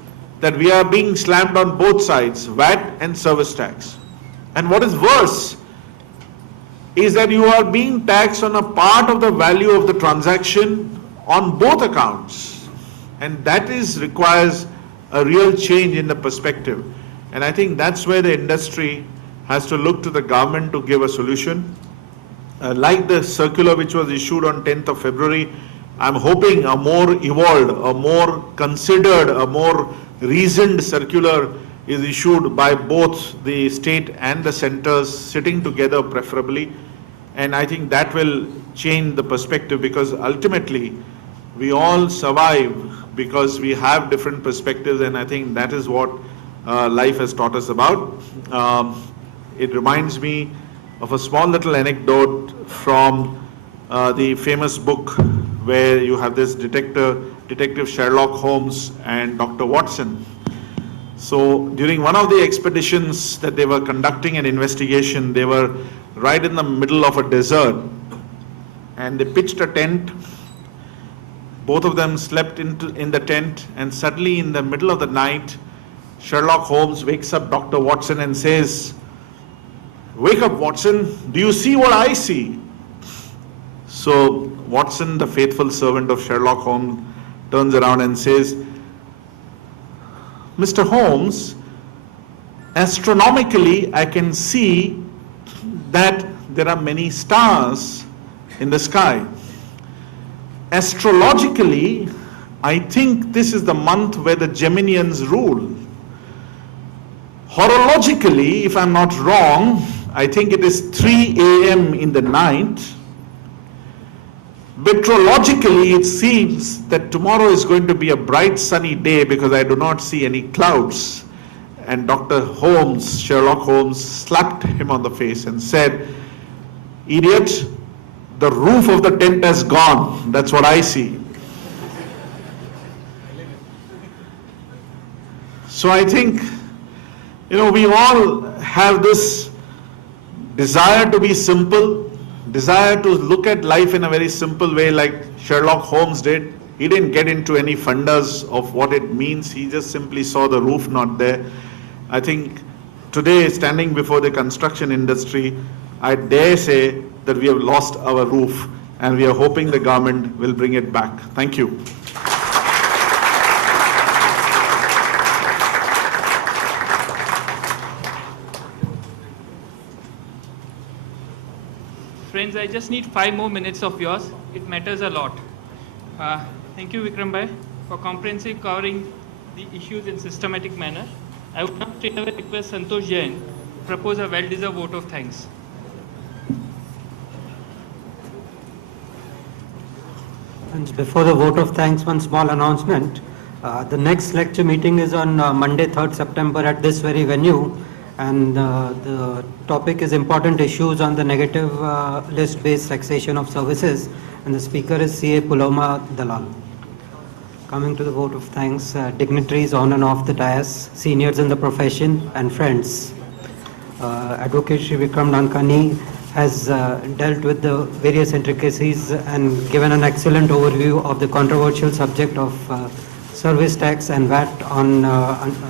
that we are being slammed on both sides, VAT and service tax. And what is worse is that you are being taxed on a part of the value of the transaction on both accounts, and that requires a real change in the perspective. And I think that's where the industry has to look to the government to give a solution. Like the circular which was issued on 10th of February, I'm hoping a more evolved, a more considered, a more reasoned circular is issued by both the state and the centers sitting together preferably. And I think that will change the perspective, because ultimately we all survive because we have different perspectives, and I think that is what life has taught us about. It reminds me of a small little anecdote from the famous book where you have this Detective Sherlock Holmes and Dr. Watson. So during one of the expeditions that they were conducting an investigation, they were right in the middle of a desert, and they pitched a tent. Both of them slept in the tent, and suddenly in the middle of the night, Sherlock Holmes wakes up Dr. Watson and says, "Wake up, Watson, do you see what I see?" So Watson, the faithful servant of Sherlock Holmes, turns around and says, "Mr. Holmes, astronomically I can see that there are many stars in the sky. Astrologically, I think this is the month where the Geminians rule. Horologically, if I'm not wrong, I think it is 3 a.m. in the night. Meteorologically, it seems that tomorrow is going to be a bright sunny day because I do not see any clouds." And Dr. Holmes, Sherlock Holmes, slapped him on the face and said, "Idiot, the roof of the tent has gone. That's what I see." So I think, we all have this desire to be simple. desire to look at life in a very simple way like Sherlock Holmes did. He didn't get into any funders of what it means. He just simply saw the roof not there. I think today, standing before the construction industry, I dare say that we have lost our roof, and we are hoping the government will bring it back. Thank you. Friends, I just need 5 more minutes of yours. It matters a lot. Thank you, Vikram Bhai, for comprehensive covering the issues in systematic manner. I would now straight away request Santosh Jain to propose a well-deserved vote of thanks. And before the vote of thanks, one small announcement. The next lecture meeting is on Monday, 3rd September at this very venue. And the topic is important issues on the negative list-based taxation of services. And the speaker is C.A. Puloma Dalal. Coming to the vote of thanks, dignitaries on and off the dais, seniors in the profession, and friends. Advocate Shri Vikram Nankani has dealt with the various intricacies and given an excellent overview of the controversial subject of service tax and VAT on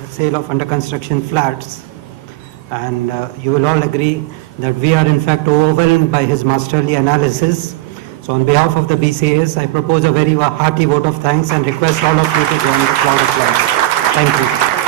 sale of under construction flats. And you will all agree that we are in fact overwhelmed by his masterly analysis. So on behalf of the BCAs, I propose a very hearty vote of thanks and request all of you to join the crowd of applause. Thank you.